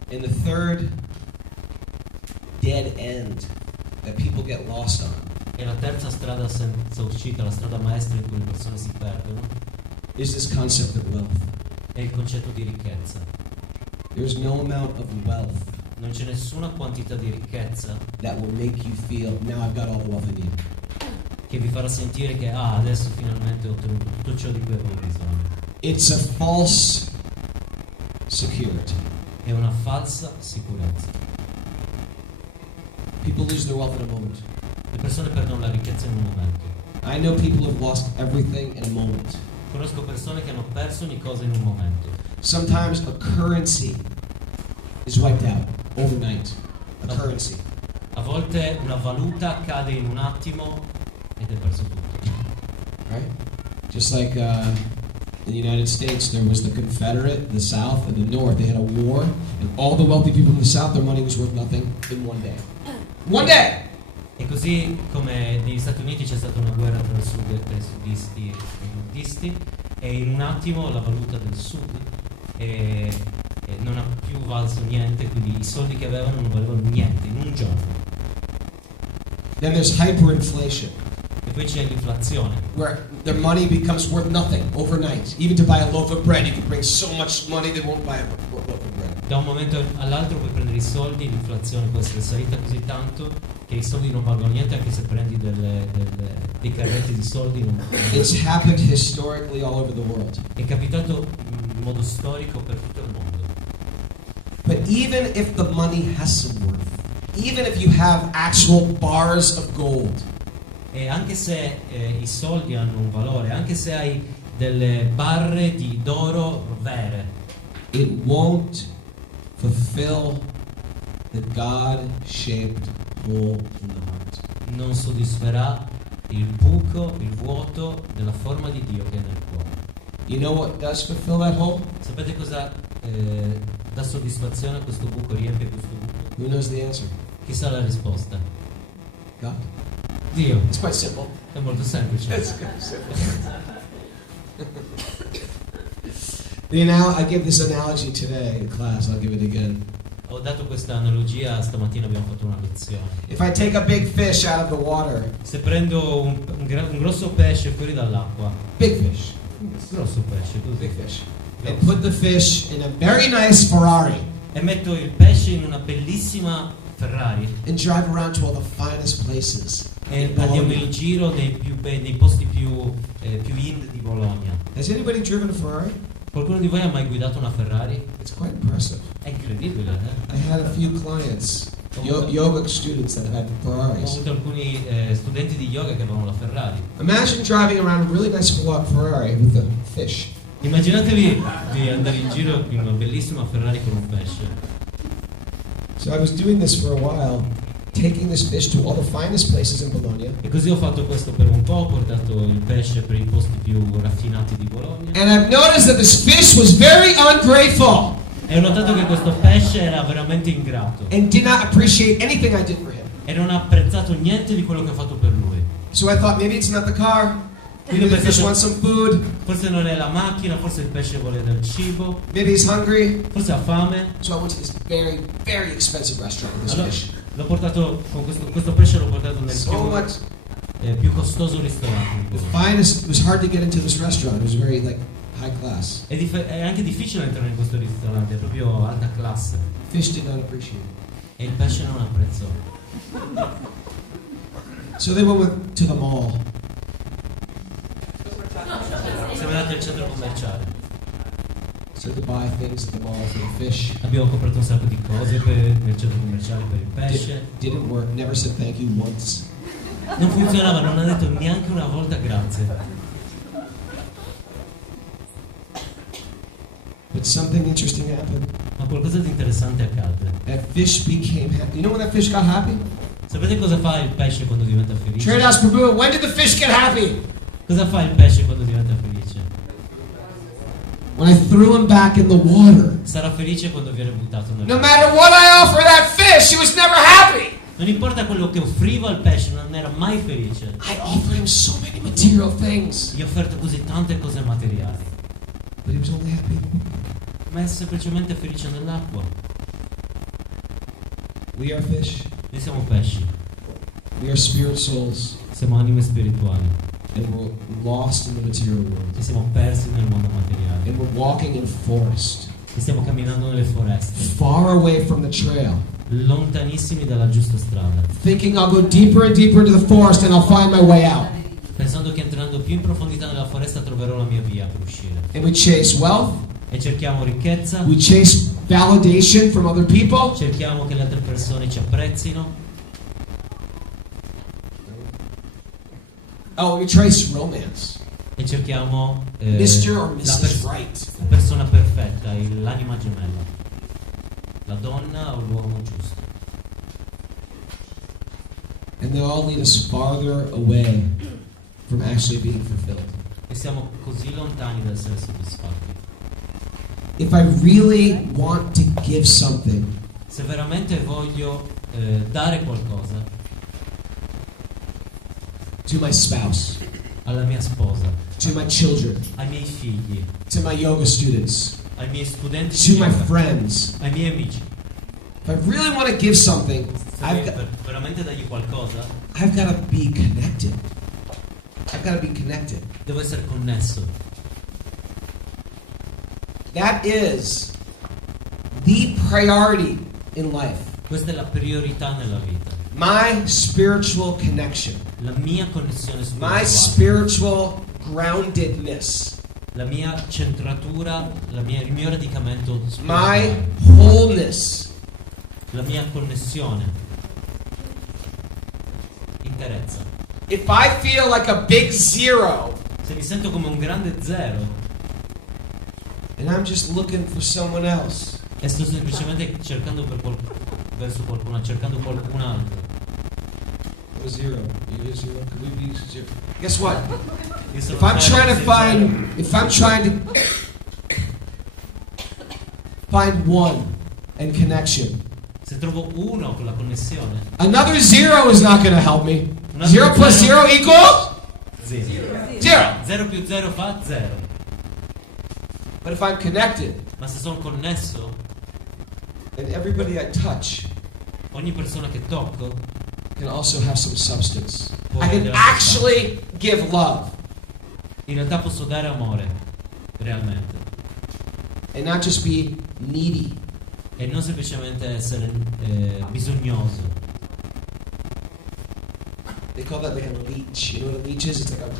And the third dead end that people get lost on E la terza strada senza uscita, la strada maestra in cui le persone si perdono, is this concept of wealth. è il concetto di ricchezza. There's no amount of wealth Non c'è nessuna quantità di ricchezza that will make you feel, now I've got all the wealth I need. che vi farà sentire che adesso finalmente ho ottenuto tutto ciò di cui avevo bisogno. It's a false security. È una falsa sicurezza. People lose their wealth in a moment. Le persone perdono la ricchezza in un momento. I know people who have lost everything in a moment. Conosco persone che hanno perso ogni cosa in un momento. Sometimes a currency is wiped out overnight. A currency. A volte una valuta cade in un attimo ed è perso tutto. Right? Just like in the United States, there was the Confederate, the South, and the North. They had a war, and all the wealthy people in the South, their money was worth nothing in one day. One day! E così come negli Stati Uniti c'è stata una guerra tra il sud e i sudisti e i nordisti, e in un attimo la valuta del sud non ha più valso niente, quindi i soldi che avevano non valevano niente in un giorno. Then there's hyperinflation, E poi c'è l'inflazione, where their money becomes worth nothing overnight. Even to buy a loaf of bread, you can bring so much money they won't buy a loaf of bread. da un momento all'altro puoi prendere i soldi, l'inflazione può essere salita così tanto che i soldi non valgono niente, anche se prendi dei carretti di soldi non. It's happened historically all over the world. È capitato in modo storico per tutto il mondo. But even if the money has some worth, even if you have actual bars of gold, E anche se i soldi hanno un valore, anche se hai delle barre d'oro vere, it won't fulfill the God-shaped hole in the heart. non soddisferà il buco, il vuoto della forma di Dio che è nel cuore. You know what does fulfill that hole? Sapete cosa dà soddisfazione a questo buco, riempie questo buco? Who knows the answer? Chi sa la risposta? God. Dio. It's quite simple. È molto semplice. I give this analogy today in class. I'll give it again. Ho dato questa analogia, stamattina abbiamo fatto una lezione. If I take a big fish out of the water, Se prendo un grosso pesce fuori dall'acqua, big fish, grosso pesce così, big fish, and put the fish in a very nice Ferrari e metto il pesce in una bellissima Ferrari and drive around to all the finest places e in andiamo Bologna. in giro nei posti più in di Bologna. Has anybody driven a Ferrari? Qualcuno di voi ha mai guidato una Ferrari? It's quite impressive. È incredibile, eh? I had a few clients, yoga students that had Ho Ferraris. avuto alcuni studenti di yoga che avevano la Ferrari. Imagine driving around a really nice Ferrari with a fish. Immaginatevi di andare in giro in una bellissima Ferrari con un pesce. So I was doing this for a while, taking this fish to all the finest places in Bologna. E così ho fatto questo per un po', ho portato il pesce per i posti più raffinati di Bologna. And I've noticed that this fish was very ungrateful E ho notato che questo pesce era veramente ingrato and did not appreciate anything I did for him. e non ha apprezzato niente di quello che ho fatto per lui. So I thought maybe it's not the car, maybe the fish wants some food, Forse non è la macchina, forse il pesce vuole del cibo, maybe he's hungry. forse ha fame. So I went to this very, very expensive restaurant with this Allora, fish. l'ho portato con questo pesce, l'ho portato nel So much. più costoso ristorante. The finest. It was hard to get into this restaurant. It was very high class. È anche difficile entrare in questo ristorante, è proprio alta classe. Fish did not appreciate E il pesce non apprezzò. it. So they went to the mall. Siamo andati al centro commerciale. So to buy things at the mall for the fish. Abbiamo comprato un sacco di cose nel centro commerciale per il pesce. Didn't work. Never said thank you once. Non funzionava, non ha detto neanche una volta grazie. But something interesting happened. Ma qualcosa di interessante accadde. That fish became happy. You know when that fish got happy? Sapete cosa fa il pesce quando diventa felice? Tridas Prabhu, when did the fish get happy? Cosa fa il pesce quando diventa felice? When I threw him back in the water. Sarà felice quando viene buttato nel No matter what I offer that fish, he was never happy. Non importa quello che offrivo al pesce, non era mai felice. I offered him so many material things, Gli ho offerto così tante cose materiali, but he was only happy. ma è semplicemente felice nell'acqua. We are fish. Noi siamo pesci, We are spirit souls, siamo anime spirituali and we're lost in the material world. e siamo persi nel mondo materiale. And we're walking in a forest, E stiamo camminando nelle foreste, far away from the trail, lontanissimi dalla giusta strada, thinking I'll go deeper and deeper into the forest and I'll find my way out. pensando che entrando più in profondità nella foresta troverò la mia via per uscire. And we chase wealth, E cerchiamo ricchezza, we chase validation from other people, cerchiamo che le altre persone ci apprezzino, oh, we chase romance. e cerchiamo Mr. or la, Mrs. Right. la persona perfetta, l'anima gemella, la donna o l'uomo giusto. And they all lead us farther away from actually being fulfilled. E siamo così lontani da essere soddisfatti. If I really want to give something, Se veramente voglio dare qualcosa to my spouse, alla mia sposa, to my children, ai miei figli, to my yoga students, ai miei studenti, to di my yoga, friends, ai miei amici, if I really want to give something, se voglio veramente dargli qualcosa, I've got to be connected. I've got to be connected. devo essere connesso. That is the priority in life. Questa è la priorità nella vita. My spiritual connection, La mia connessione my spirituale, spiritual groundedness, la mia centratura, il mio radicamento my spirituale, wholeness. la mia connessione, interezza. If I feel like a big zero Se mi sento come un grande zero and I'm just looking for someone else, e sto semplicemente cercando verso qualcuno, cercando qualcun altro, what a zero? You a zero? Could we be zero? Guess what? io sono If I'm zero, trying to sei if I'm trying to find one and connection, zero. Se trovo uno con la connessione, another zero is not going to help me. Another Zero plus zero. zero equals zero. zero. 0 più 0 fa 0. But if I'm connected, Ma se sono connesso, then everybody I touch ogni persona che tocco can also have some substance. può I can avere actually give love in realtà posso dare amore, realmente. and not just be needy. E non semplicemente essere bisognoso. They call that like a leech. You know what a leech is? It's like an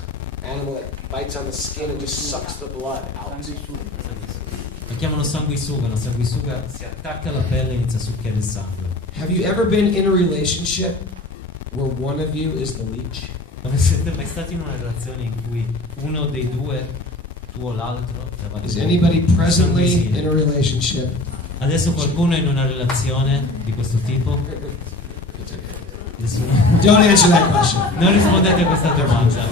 animal that bites on the skin and just sucks the blood out. Lo chiamano sanguisuga. La sanguisuga si attacca alla pelle e inizia a succhiare il sangue. Have you ever been in a relationship where one of you is the leech? Non siete mai stati in una relazione in cui uno dei due, tu o l'altro, Is anybody presently in a relationship? Adesso qualcuno è in una relazione di questo tipo? Nessuno? Don't answer that question. Non rispondete a questa domanda.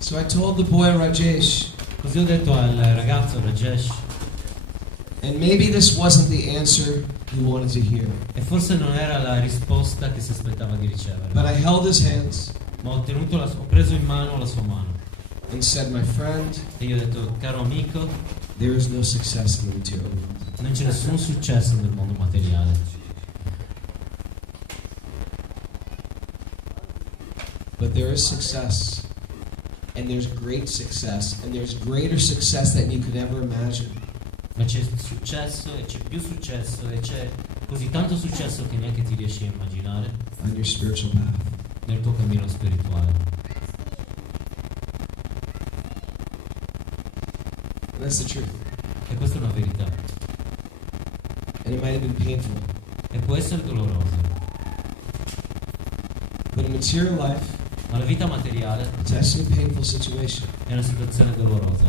So I told the boy Rajesh, Così ho detto al ragazzo Rajesh, and maybe this wasn't the answer he wanted to hear, e forse non era la risposta che si aspettava di ricevere, but I held his hands ma ho preso in mano la sua mano and said, my friend, e gli ho detto: caro amico, there is no success in the material world. non c'è nessun successo nel mondo materiale, But there is success, and there's great success, and there's greater success than you could ever imagine. ma c'è successo e c'è più successo e c'è così tanto successo che neanche ti riesci a immaginare On your spiritual path. nel tuo cammino spirituale. And that's the truth. E questa è una verità. And it might have been painful. E può essere dolorosa. But in material life, Ma la vita materiale it's actually a painful situation. è una situazione dolorosa.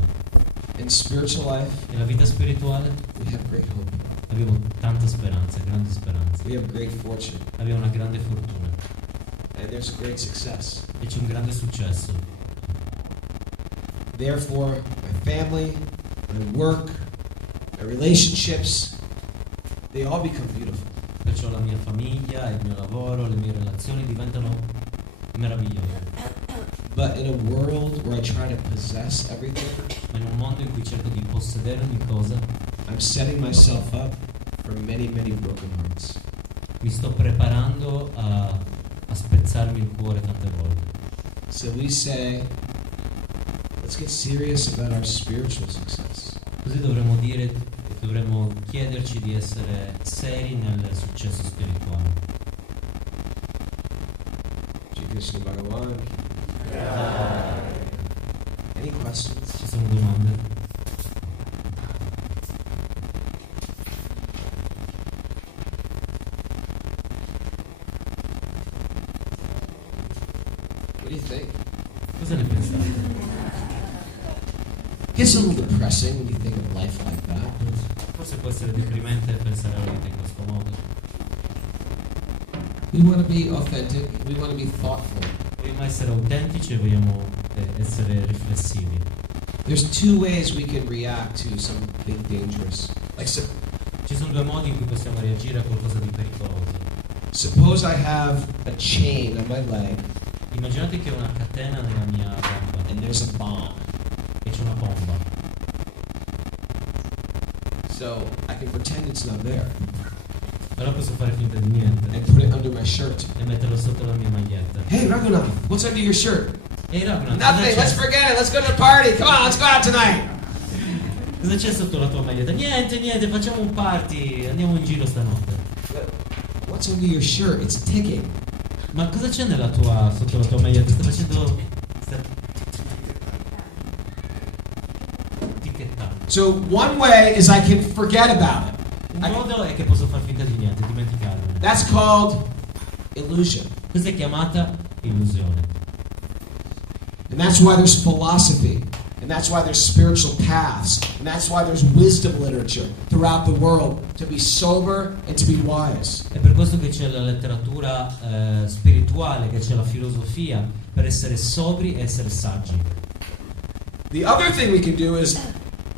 In spiritual life, Nella vita spirituale we have great hope. abbiamo tanta speranza, grande speranza. We have great fortune. Abbiamo una grande fortuna. And there's great success. E c'è un grande successo. Therefore, my family, my work, my relationships, they all become beautiful. Perciò la mia famiglia, il mio lavoro, le mie relazioni diventano meravigliose. But in a world where I try to possess everything, Ma in un mondo in cui cerco di possedere ogni cosa, I'm setting myself up for many, many broken hearts. mi sto preparando a spezzarmi il cuore tante volte. So we say, let's get serious about our spiritual success. Così dovremmo chiederci di essere seri nel successo spirituale. Shri Krishna Bhagavan. Any questions? Ci sono domande? What do you think? Cosa ne pensate? Gets a little depressing when you think of life like that. Forse può essere deprimente pensare alla vita in questo modo. We want to be authentic. We want to be thoughtful. Vogliamo essere autentici e vogliamo essere riflessivi. There's two ways we can react to something dangerous. Ci sono due modi in cui possiamo reagire a qualcosa di pericoloso. Suppose I have a chain on my leg Immaginate che ho una catena nella mia gamba and there's a bomb. e c'è una bomba. So I can pretend it's not there Allora posso fare finta di niente and put it under my shirt. e metterlo sotto la mia maglietta. Hey, Raghunath, what's under your shirt? Ehi Raghunath, Nothing. Let's forget it. Let's go to the party. Come on, let's go out tonight. cosa c'è sotto la tua maglietta? Niente, facciamo un party, andiamo in giro stanotte. What's under your shirt? It's ticking. Ma cosa c'è sotto la tua maglietta? Sta ticchettando. So one way is I can forget about it. Un modo è che posso far finta di niente, dimenticarmene. That's called illusion. Questa è chiamata illusione. And that's why there's philosophy. And that's why there's spiritual paths. And that's why there's wisdom literature throughout the world to be sober and to be wise. È per questo che c'è la letteratura spirituale, che c'è la filosofia, per essere sobri e essere saggi. The other thing we can do is,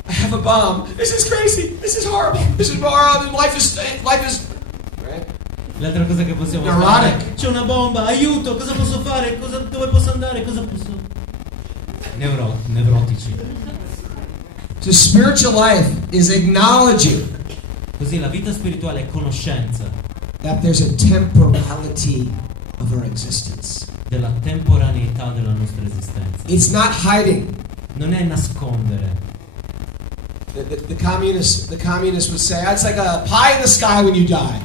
I have a bomb. This is crazy. This is horrible. This is horrible. Life is right? L'altra cosa che possiamo Neurotic. fare, c'è una bomba, aiuto, cosa posso fare? Dove posso andare? Cosa posso... Nevrotici. So spiritual life is acknowledging Così la vita spirituale è conoscenza that there's a temporality of our existence. della temporaneità della nostra esistenza. It's not hiding. Non è nascondere. The communists would say, it's like a pie in the sky when you die.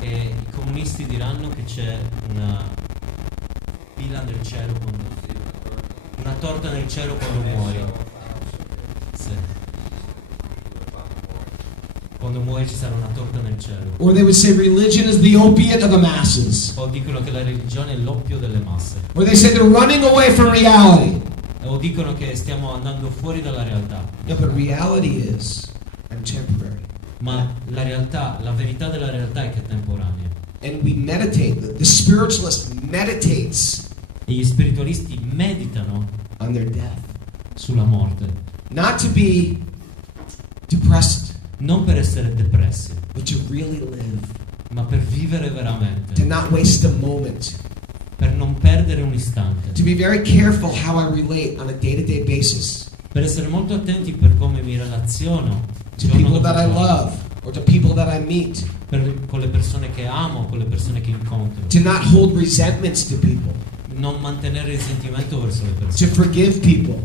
E i comunisti diranno che c'è una pila nel cielo una torta nel cielo quando muori. Sì. Quando muori ci sarà una torta nel cielo. Or they would say religion is the opiate of the masses. O dicono che la religione è l'oppio delle masse. Or they say they're running away from reality. O dicono che stiamo andando fuori dalla realtà. No, but reality is, I'm temporary. Ma la realtà, la verità della realtà è che è temporanea. And we meditate. The spiritualist meditates E gli spiritualisti meditano on their death. sulla morte. Not to be depressed, Non per essere depressi, but to really live. ma per vivere veramente. To not waste a moment. Per non perdere un istante. To be very careful how I relate on a day-to-day basis Per essere molto attenti per come mi relaziono to giorno people dopo that I giorno. love or to people that I meet. Con le persone che amo, con le persone che incontro. To not hold resentments to people. Non mantenere risentimento verso le To persone. forgive people.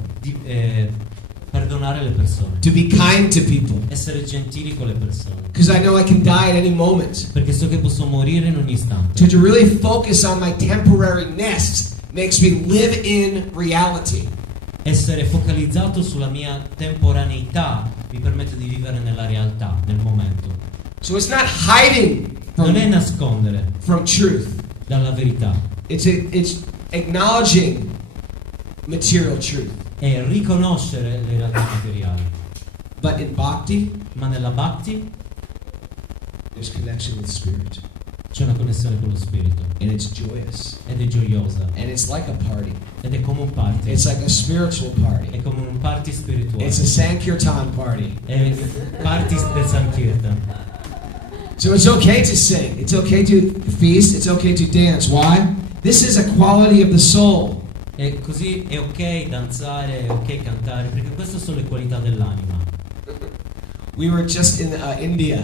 Perdonare le persone. To be kind to people. Essere gentili con le persone. Because I know I can die at any moment. Perché so che posso morire in ogni istante. To really focus on my temporariness makes me live in reality. Essere focalizzato sulla mia temporaneità mi permette di vivere nella realtà, nel momento. So it's not hiding Non è nascondere from truth. dalla verità, It's acknowledging material truth. è riconoscere le realtà materiali. But in bhakti, Ma nella bhakti there's connection with spirit. c'è una connessione con lo spirito And it's joyous. ed è gioiosa And it's like a party. ed è come un party. It's like a spiritual È party. come un party spirituale. It's a Sankirtan party. È il party del Sankirtan. So it's okay to sing. It's okay to feast. It's okay to dance. Why? This is a quality of the soul. E così è ok danzare, è ok cantare, perché queste sono le qualità dell'anima. We were just in India,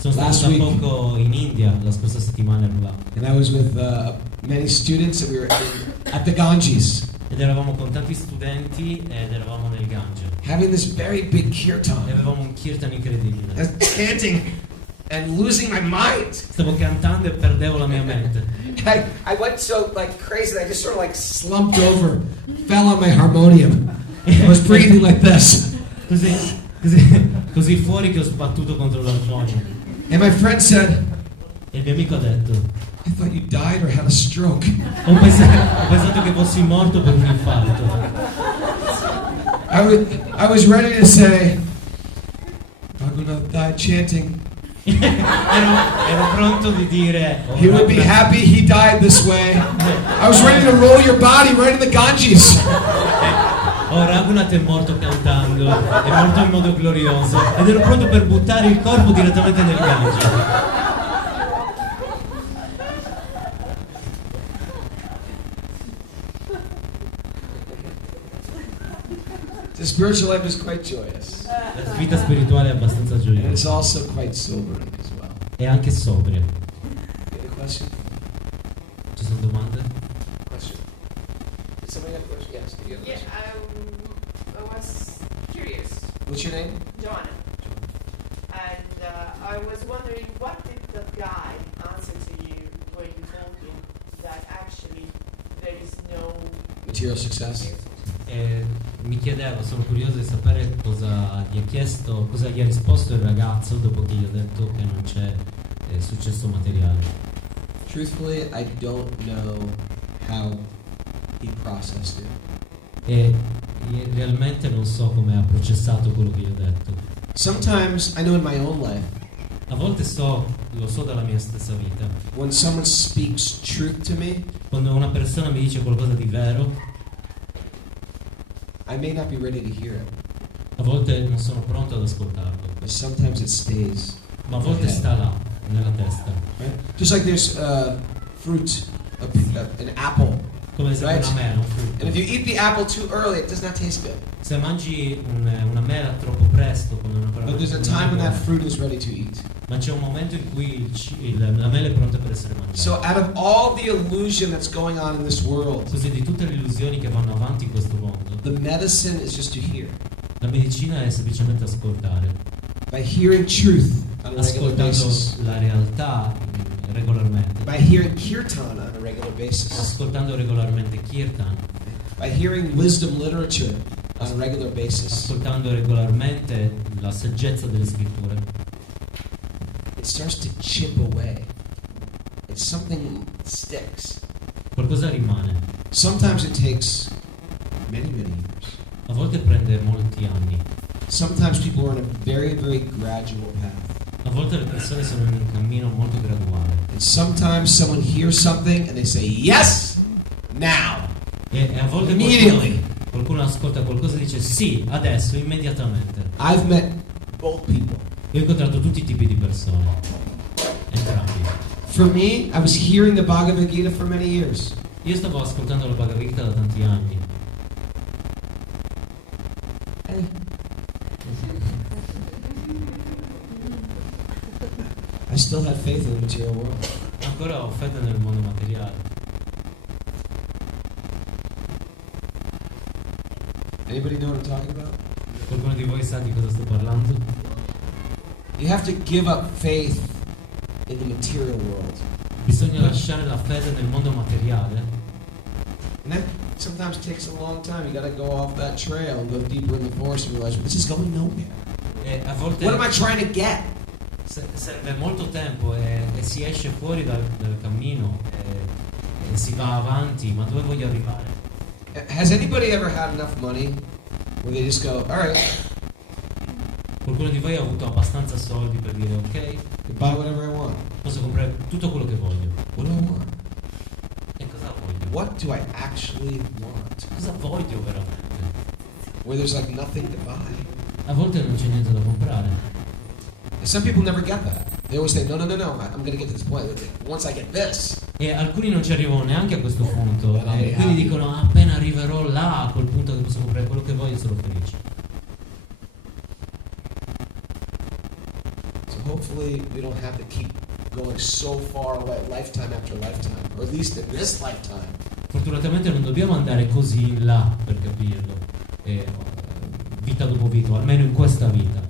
Sono Last stato da week. poco in India, la scorsa settimana ero là. and I was with many students, and we were at the Ganges, Ed eravamo con tanti studenti ed eravamo nel Gange. having this very big E kirtan, avevamo un kirtan incredibile. and chanting and losing my mind. Stavo cantando e perdevo la mia mente. I went so like crazy that I just sort of like slumped over, fell on my harmonium. I was breathing like this. Così fuori che ho sbattuto contro l'armonia. And my friend said, E il mio amico ha detto: I thought you died or had a stroke. ho pensato che fossi morto per un infarto. I was ready to say, Raghunath died chanting. ero pronto di dire: He would be happy he died this way. I was ready to roll your body right in the Ganges. Raghunath è morto cantando, è morto in modo glorioso, ed ero pronto per buttare il corpo direttamente nel Gange. The spiritual life is quite joyous. La vita spirituale è abbastanza And it's gioiosa also quite sobering as well. e anche sobria. Any question? Ci sono domande? Question? Did somebody have a question? Yes. Did you have a Yeah, question? I was curious, What's your name? Joanna, and I was wondering what did the guy answer to you when you told him that actually there is no Material success. E mi chiedevo, sono curioso di sapere cosa gli ha chiesto, cosa gli ha risposto il ragazzo dopo che gli ho detto che non c'è successo materiale. Truthfully, I don't know how he processed it. E realmente non so come ha processato quello che gli ho detto. Sometimes I know in my own life, A volte lo so dalla mia stessa vita. when someone speaks truth to me, Quando una persona mi dice qualcosa di vero, I may not be ready to hear it, a volte non sono pronto ad ascoltarlo, but sometimes it stays. ma a volte sta là, nella testa. Right? Just like there's fruit, an apple, Come se Right. una mela, un frutto. and if you eat the apple too early, it does not taste good. Se mangi una mela troppo presto, quando non But there's a time when that fruit is ready to eat. ma c'è un momento in cui la mela è pronta per essere mangiata. So out of all the illusion that's going on in this world, Così di tutte le illusioni che vanno avanti in questo mondo, the medicine is just to hear. la medicina è semplicemente ascoltare. By hearing truth on a regular Ascoltando basis. la realtà regolarmente. By hearing kirtan on a regular basis. Ascoltando regolarmente kirtan. By hearing wisdom literature on a regular basis. Ascoltando regolarmente la saggezza delle scritture. It starts to chip away. It's something that sticks. Qualcosa rimane. Sometimes it takes many years. A volte prende molti anni. Sometimes people are on a very, very gradual path. A volte le persone sono in un cammino molto graduale. And sometimes someone hears something and they say, yes, now, E a volte immediately. qualcuno ascolta qualcosa e dice sì, adesso, immediatamente. I've met both people. Io ho incontrato tutti i tipi di persone. Entrambi. For me, I was hearing the Bhagavad Gita for many years. Io stavo ascoltando la Bhagavad Gita da tanti anni. I still had faith in the material world. Ancora ho fede nel mondo materiale. Anybody know what I'm talking about? Qualcuno di voi sa di cosa sto parlando? You have to give up faith in the material world. Bisogna lasciare la fede nel mondo materiale. And sometimes takes a long time. You gotta go off that trail and go deeper in the forest and realize this is going nowhere. E a volte What am I trying to get? serve molto tempo e si esce fuori dal cammino e si va avanti, ma dove voglio arrivare? Has anybody ever had enough money where they just go, all right, Qualcuno di voi ha avuto abbastanza soldi per dire ok, I can buy whatever I want. posso comprare tutto quello che voglio. What do I want? E cosa voglio? What do I actually want? Cosa voglio veramente? Where there's like nothing to buy. A volte non c'è niente da comprare. And some people never get that. They always say, no, I'm going to get to this point. Once I get this. E alcuni non ci arrivano neanche a questo punto. Vabbè, Quindi dicono appena arriverò là, a quel punto che posso comprare quello che voglio, sarò felice. So hopefully we don't have to keep going so far away, lifetime after lifetime, or at least in this lifetime. Fortunatamente non dobbiamo andare così in là per capirlo. Vita dopo vita, o almeno in questa vita.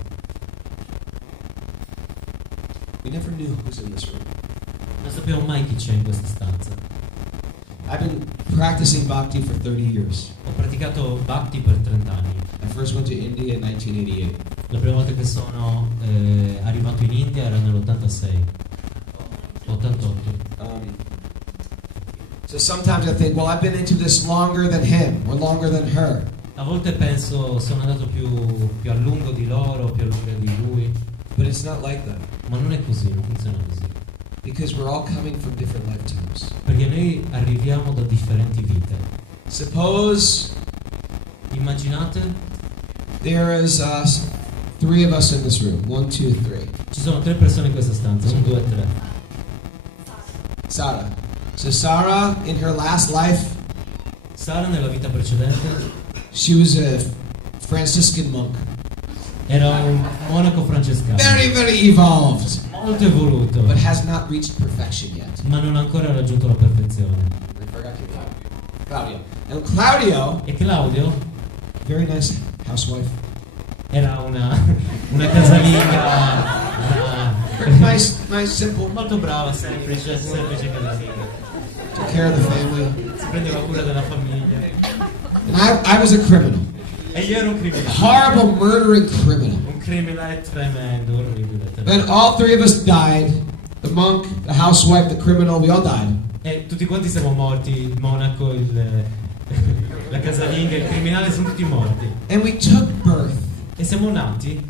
We never knew who's in this room. Non sappiamo mai chi c'è in questa stanza. I've been practicing bhakti for 30 years. Ho praticato bhakti per 30 anni. I first went to India in 1988. La prima volta che sono arrivato in India era nell'86. 88. So sometimes I think, well, I've been into this longer than him or longer than her. A volte penso sono andato più a lungo di loro, più a lungo di lui. But it's not like that. Ma non è così, non funziona così. Because we're all coming from different lifetimes. Perché noi arriviamo da differenti vite. Suppose Immaginate, there is 3 of us in this room. 1, 2, 3. ci sono 3 persone in questa stanza, 1, 2, 3. Sarah. So Sarah, in her last life, Sara nella vita precedente she was a Franciscan monk. era un monaco francescano, Very, very evolved, molto evoluto, but has not reached perfection yet. ma non ha ancora raggiunto la perfezione. I forgot your name. Claudio. And Claudio, E Claudio very nice housewife. era una casalinga, Nice, simple. molto brava, semplice casalinga. Took care of the family. Si prendeva cura della famiglia. And I was a criminal. E io ero un criminale. Horrible, murdering criminal. Un criminale tremendo, orribile. Then all 3 of us died. The monk, the housewife, the criminal, we all died. E tutti quanti siamo morti, il monaco, la casalinga, il criminale, sono tutti morti. And we took birth E siamo nati,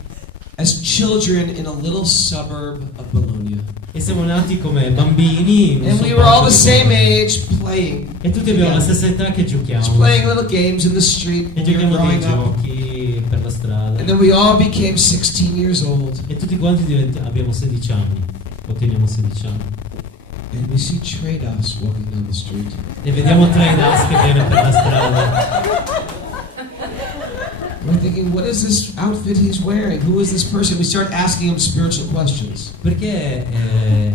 as children in a little suburb of Bologna. e siamo nati come bambini. in un And we were all the sobborgo same di Bologna. age, playing. E tutti abbiamo la together. stessa età che Just giochiamo. playing little games in the street E when we were giochiamo dei growing up. giochi per la strada. And then we all became 16 years old. E tutti quanti abbiamo 16 anni. Otteniamo 16 anni. And we see trade-offs walking down the street. E vediamo Traidas che viene per la strada. We're thinking, what is this outfit he's wearing? Who is this person? We start asking him spiritual questions. Perché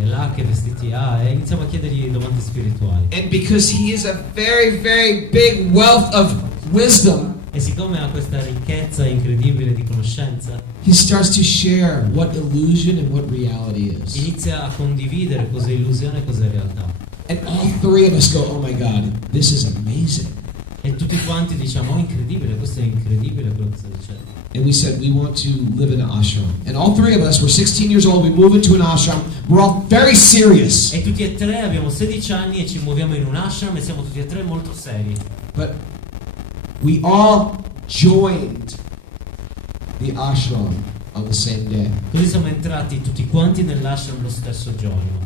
là che vestiti ha? E iniziamo a chiedergli domande spirituali. And because he is a very, very big wealth of wisdom, E siccome ha questa ricchezza incredibile di conoscenza, he starts to share what illusion and what reality is. inizia a condividere cos'è illusione e cos'è realtà. And all 3 of us go, oh my God, this is amazing. E tutti quanti diciamo, oh incredibile, questo è incredibile quello che sta dicendo. And we said, we want to live in an ashram. And all 3 of us, we're 16 years old, we move into an ashram. We're all very serious. E tutti e 3 abbiamo 16 anni e ci muoviamo in un ashram e siamo tutti e 3 molto seri. But we all joined the ashram on the same day. Così siamo entrati tutti quanti nell'ashram lo stesso giorno.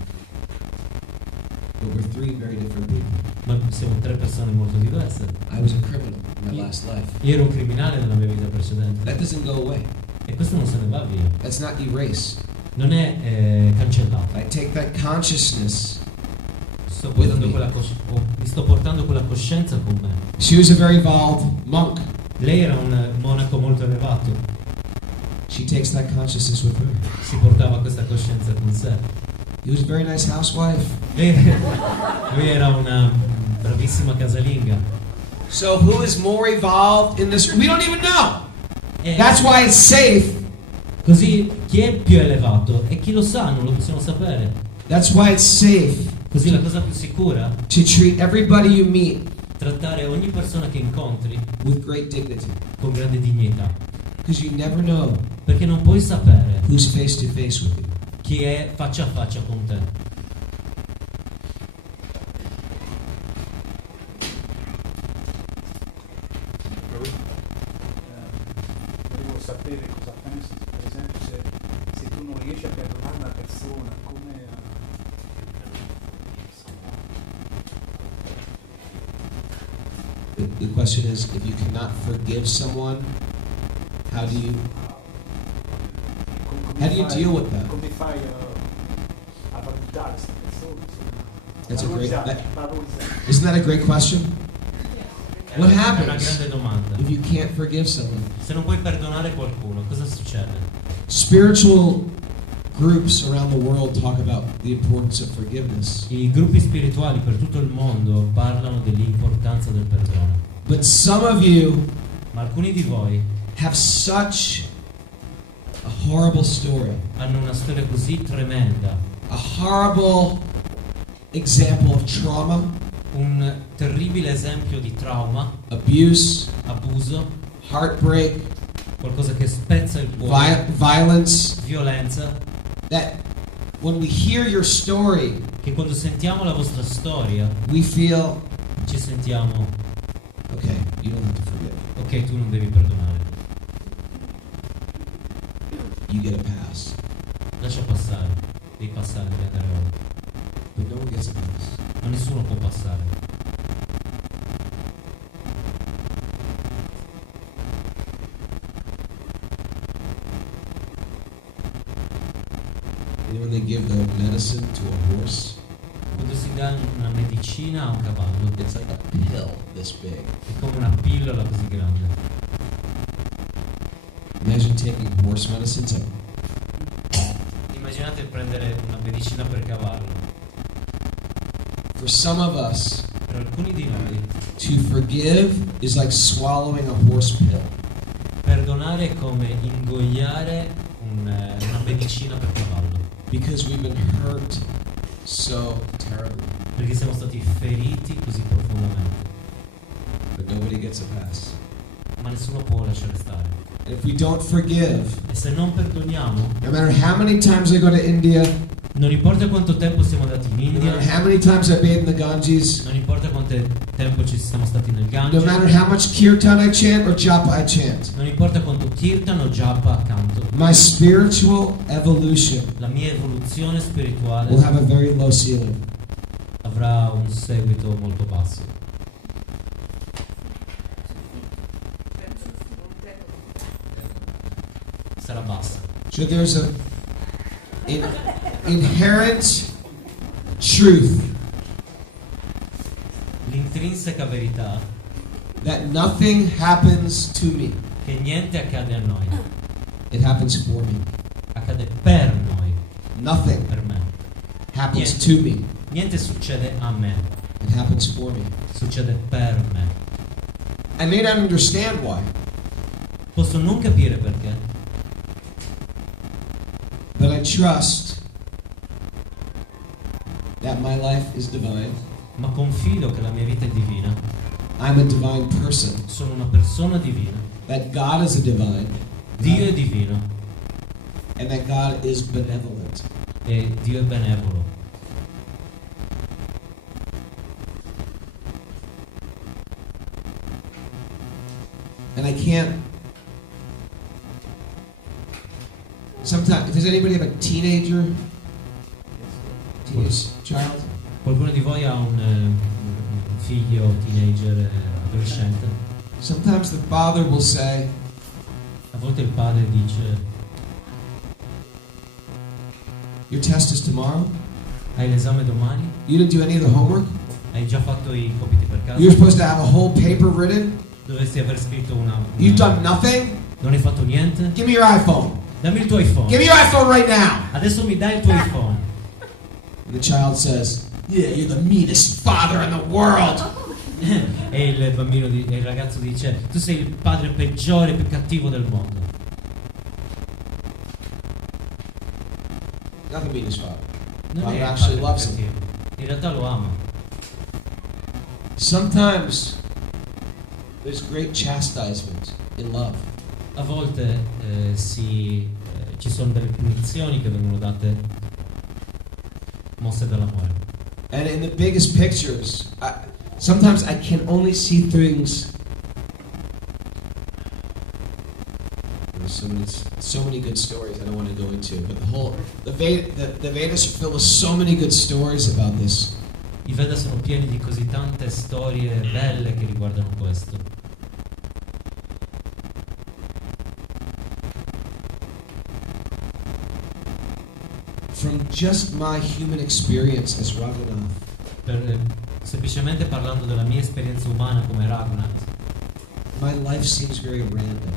But we're 3 very different people. Ma siamo 3 persone molto diverse. I was a criminal in my last life. Io ero un criminale nella mia vita precedente. That doesn't go away. E questo non se ne va via. That's not erased. Non è cancellato. I take that consciousness. Mi sto portando quella coscienza con me. She was a very evolved monk. Lei era un monaco molto elevato. She takes that consciousness with her. Si portava questa coscienza con sé. He was a very nice housewife. Lui era una bravissima casalinga. So who is more evolved in this? We don't even know. E That's why it's safe. così chi è più elevato e chi lo sa, non lo possiamo sapere. That's why it's safe Così la cosa più sicura to treat everybody you meet trattare ogni persona che incontri with great dignity. con grande dignità, Because you never know perché non puoi sapere who's face to face with you. chi è faccia a faccia con te. Volevo sapere cosa pensi, per esempio, se tu non riesci a perdonare una persona, come The question is, if you cannot forgive someone, how do you deal with that? Come fai a valutare questa persona? That's a great- Valorizzare. Isn't that a great question? È What una happens grande domanda. if you can't forgive someone? Se non puoi perdonare qualcuno, cosa succede? Spiritual groups around the world talk about the importance of forgiveness. I gruppi spirituali per tutto il mondo parlano dell'importanza del perdono, But some of you ma alcuni di voi have such a horrible story, hanno una storia così tremenda, a horrible example of trauma, un terribile esempio di trauma, abuse, abuso, heartbreak, qualcosa che spezza il cuore, violence, violenza, that when we hear your story, che quando sentiamo la vostra storia we feel, ci sentiamo, okay, you don't have to forgive. ok, tu non devi perdonare, You get a pass. lascia passare, devi passare, devi andare oltre, But no one gets a pass. ma nessuno può passare. You know when they give the medicine to a horse, Quando si dà una medicina a un cavallo, it's like a pill this big. è come una pillola così grande. Imagine taking horse medicine. It's like, Immaginate prendere una medicina per cavallo. for some of us, Per alcuni di noi, to forgive is like swallowing a horse pill. perdonare è come ingoiare una medicina per cavallo, Because we've been hurt so terribly. perché siamo stati feriti così profondamente, But nobody gets a pass. ma nessuno può lasciare stare. And if we don't forgive, E se non perdoniamo, no matter how many times I go to India, non importa quanto tempo siamo andati in no India, matter how many times I bathe in the Ganges, non importa quanto tempo ci siamo stati nel no Gange, matter how much kirtan I chant or japa I chant, non importa quanto kirtan o japa canto, my spiritual evolution la mia evoluzione spirituale will have a very low ceiling. avrà un seguito molto basso, sarà bassa. So there's a inherent truth L'intrinseca verità that nothing happens to me. che niente accade a noi, It happens for me. accade per noi, Nothing per me. happens to me. Niente succede a me, It happens for me. succede per me. I may not understand why, Posso non capire perché, but I trust that my life is divine. ma confido che la mia vita è divina, I'm a divine person. sono una persona divina, That God is a divine. Dio è divino And that God is benevolent. e Dio è benevolo. And I can't. Sometimes, does anybody have a teenage child? Qualcuno di voi ha un figlio, teenager, adolescente? Sometimes the father will say, A volte il padre dice: your test is tomorrow. hai l'esame domani? You didn't do any of the homework. Hai già fatto i compiti per casa? You're supposed to have a whole paper written. Dovresti aver scritto una... You've done nothing. Non hai fatto niente? Give me your iPhone. Dammi il tuo iPhone. Give me your iPhone right now. Adesso mi dai il tuo iPhone. And the child says, yeah, you're the meanest father in the world. E il ragazzo dice: tu sei il padre peggiore, più cattivo del mondo. Not the meanest father. Non Father è il actually padre loves più him. cattivo. In realtà lo ama. Sometimes there's great chastisement in love. A volte ci sono delle punizioni che vengono date mosse dall'amore. And in the biggest pictures, sometimes I can only see things. There's so many good stories I don't want to go into, but the Vedas are filled with so many good stories about this. I Veda sono pieni di così tante storie belle che riguardano questo. From just my human experience as Raghunath, Semplicemente parlando della mia esperienza umana come Raghunath, my life seems very random.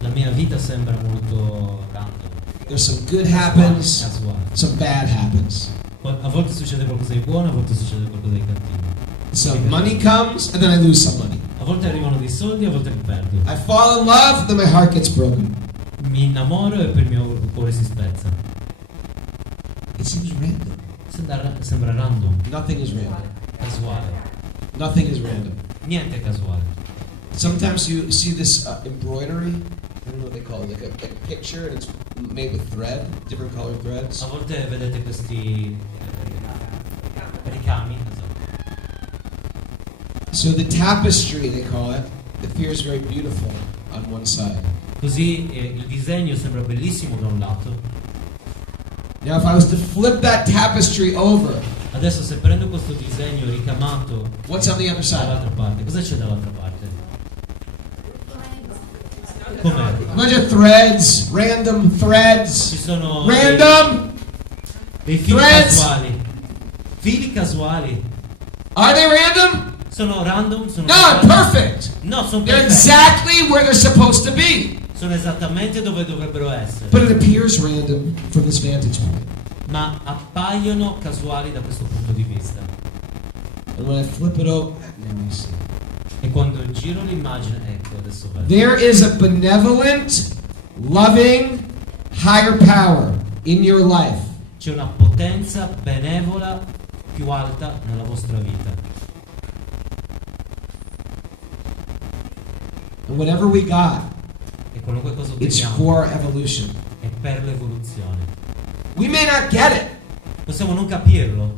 la mia vita sembra molto random. There's some good happens, Casuale. some bad happens. A volte succede qualcosa di buono, a volte succede qualcosa di cattivo. Some money comes, and then I lose some money. A volte arrivano dei soldi, a volte li perdo. I fall in love, then my heart gets broken. Mi innamoro e poi il mio cuore si spezza. It seems random. Sembra random, Nothing is random. casuale. Nothing is random. Niente è casuale. Sometimes you see this embroidery. I don't know what they call it, like a picture, and it's made with thread, different colored threads. A volte vedete questi ricami, esatto. So the tapestry, they call it, appears very beautiful on one side. Così il disegno sembra bellissimo da un lato. Now if I was to flip that tapestry over, Adesso se prendo questo disegno ricamato what's on the other side? dall'altra parte, cosa c'è dall'altra parte? Com'è? A bunch of threads, random Ci threads. sono Random? dei fili threads. casuali. Fili casuali. Are they random? Sono random? Sono No, casuali? perfect. No, sono They're perfetti. exactly where they're supposed to be. Sono esattamente dove dovrebbero essere. But it appears random from this vantage point. Ma appaiono casuali da questo punto di vista. And when I flip it over, now I see. E quando giro l'immagine, ecco, adesso vedo. There is a benevolent, loving, higher power in your life. C'è una potenza benevola più alta nella vostra vita. And whatever we got, E qualunque cosa it's otteniamo for our evolution. è per l'evoluzione. We may not get it. Possiamo non capirlo.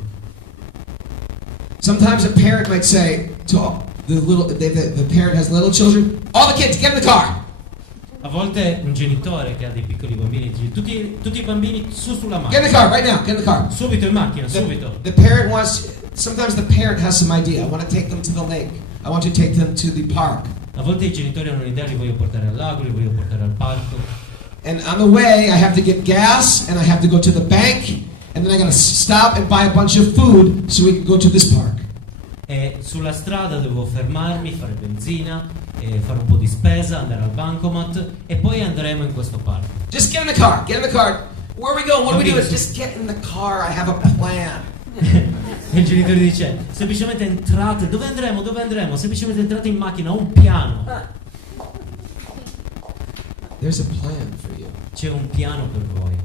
Sometimes a parent might say to all the parent has little children, all the kids, get in the car. A volte un genitore che ha dei piccoli bambini dice tutti i bambini sulla Get in macchina. the car right now, get in the car. Subito in macchina, subito. The parent sometimes the parent has some idea. I want to take them to the lake. I want to take them to the park. A volte i genitori hanno un'idea, li voglio portare al lago, li voglio portare al parco. And on the way, I have to get gas, and I have to go to the bank, and then I gotta stop and buy a bunch of food so we can go to this park. E sulla strada devo fermarmi, fare benzina, e fare un po' di spesa, andare al bancomat e poi andremo in questo parco. Just get in the car. Get in the car. Where are we going? What are we doing? Just get in the car. I have a plan. E il genitore dice semplicemente entrate, dove andremo? Semplicemente entrate in macchina, ho un piano. There's a plan for you. C'è un piano per voi,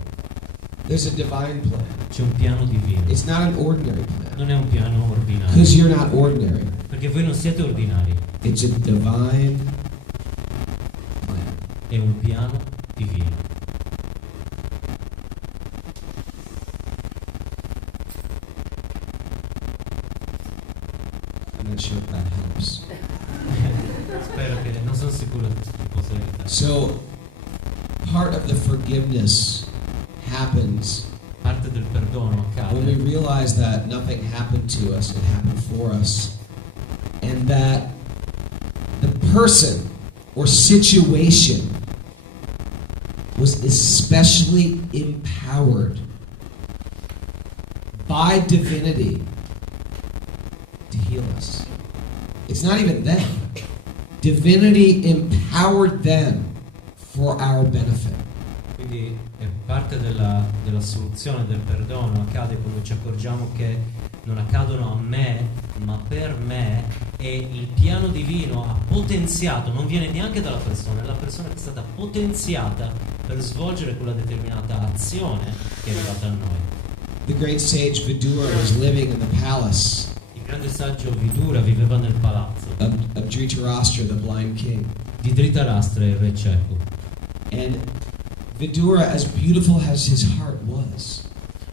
There's a divine plan. c'è un piano divino. It's not an ordinary plan. Non è un piano ordinario, Because you're not ordinary. perché voi non siete ordinari, It's a divine plan. è un piano divino. I'm not sure if that helps. Spero che, non sono sicuro che ti possa aiutare. So, part of the forgiveness happens Parte del perdono when we accade realize that nothing happened to us, it happened for us. And that the person or situation was especially empowered by divinity to heal us. It's not even them. Divinity empowered them for our benefit. Quindi parte della soluzione del perdono accade quando ci accorgiamo che non accadono a me ma per me, e il piano divino ha potenziato, non viene neanche dalla persona, è la persona che è stata potenziata per svolgere quella determinata azione che è arrivata a noi. The great sage Vidura was living in the palace. Il grande saggio Vidura viveva nel palazzo of Dhritarashtra, the blind king. di Dhritarashtra, il re cieco. And Vidura, as beautiful as his heart was,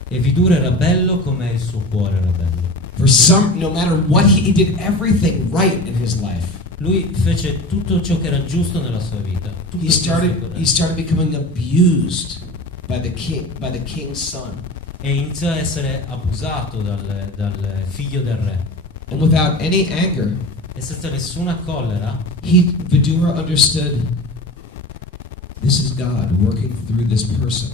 E Vidura era bello come il suo cuore era bello. no matter what he did everything right in his life. Lui fece tutto ciò che era giusto nella sua vita. Tutto He giusto e started corretto. becoming abused by the king's son. E iniziò a essere abusato dal figlio del re. And without any anger, E senza nessuna collera, Vidura understood, this is God working through this person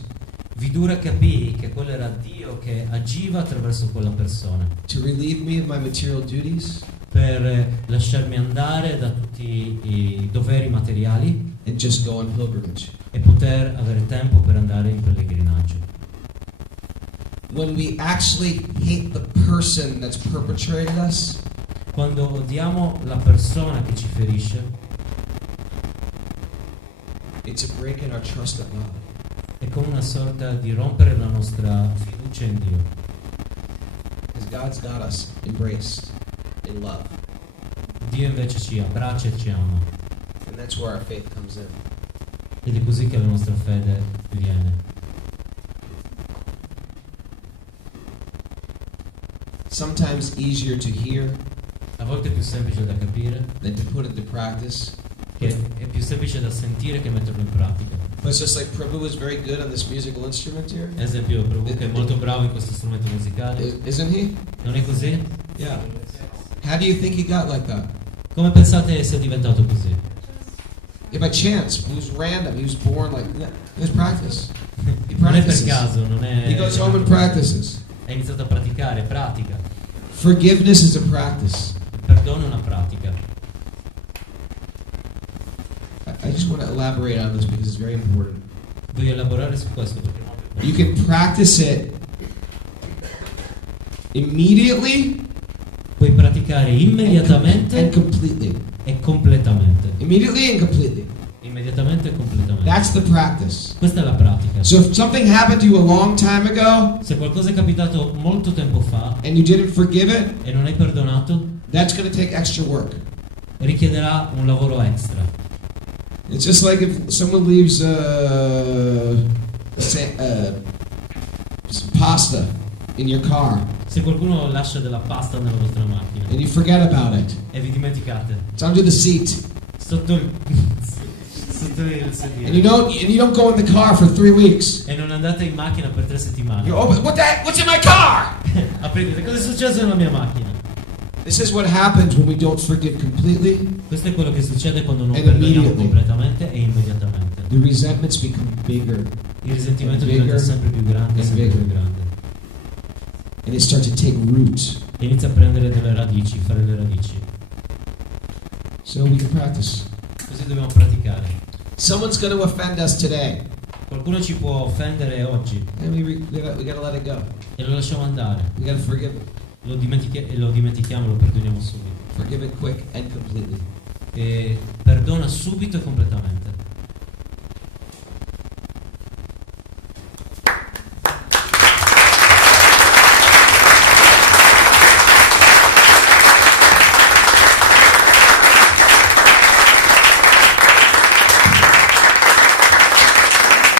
Vidura capì che quello era Dio che agiva attraverso quella persona to relieve me of my material duties per lasciarmi andare da tutti i doveri materiali and just go on pilgrimage. e poter avere tempo per andare in pellegrinaggio. When we actually hate the person that's perpetrated us, Quando odiamo la persona che ci ferisce, it's a break in our trust of God. è come una sorta di rompere la nostra fiducia in Dio. Because God's got us embraced in love. Dio invece ci abbraccia e ci ama. And that's where our faith comes in. Ed è così che la nostra fede viene. Sometimes easier to hear A volte è più semplice da capire, than to put into practice. che è più semplice da sentire che metterlo in pratica. But it's just like Prabhu is very good on this musical instrument here. Ad esempio, Prabhu che è molto bravo in questo strumento musicale. Isn't he? Non è così? Yeah. How do you think he got like that? Come pensate sia diventato così? Yeah, by chance. It was random. He was born like that. It was practice. He Non è per practices. caso, non è... He goes home and practices. Ha iniziato a praticare, pratica. Forgiveness is a practice. Il perdono è una pratica. I just want to elaborate on this because it's very important. Voglio elaborare su questo perché è molto importante. You can practice it immediately Puoi praticare and immediatamente completely. e completamente. Immediately and completely. Immediatamente e completamente. That's the practice. Questa è la pratica. So if something happened to you a long time ago Se qualcosa è capitato molto tempo fa and you didn't forgive it, e non hai perdonato, that's going to take extra work. richiederà un lavoro extra. It's just like if someone leaves some pasta in your car Se qualcuno lascia della pasta nella vostra macchina and you forget about it. e vi dimenticate It's under the seat. sotto il And sedile you don't go in the car for 3 weeks. e non andate in macchina per 3 settimane, You open, what's in my car? aprite, cosa è successo nella mia macchina? This is what happens when we don't forgive completely. Questo è quello che succede quando non And perdoniamo immediately. completamente e immediatamente. The resentments become bigger Il risentimento And bigger. diventa sempre più grande, And sempre bigger. più grande. and they start to take root. E inizia a prendere delle radici, fare le radici. So we can practice. Così dobbiamo praticare. Someone's going to offend us today, Qualcuno ci può offendere oggi and we gotta let it go. e lo lasciamo andare. We gotta forgive it. Lo dimentichiamo, lo perdoniamo subito. Forgive it quick and completely. E perdona subito e completamente.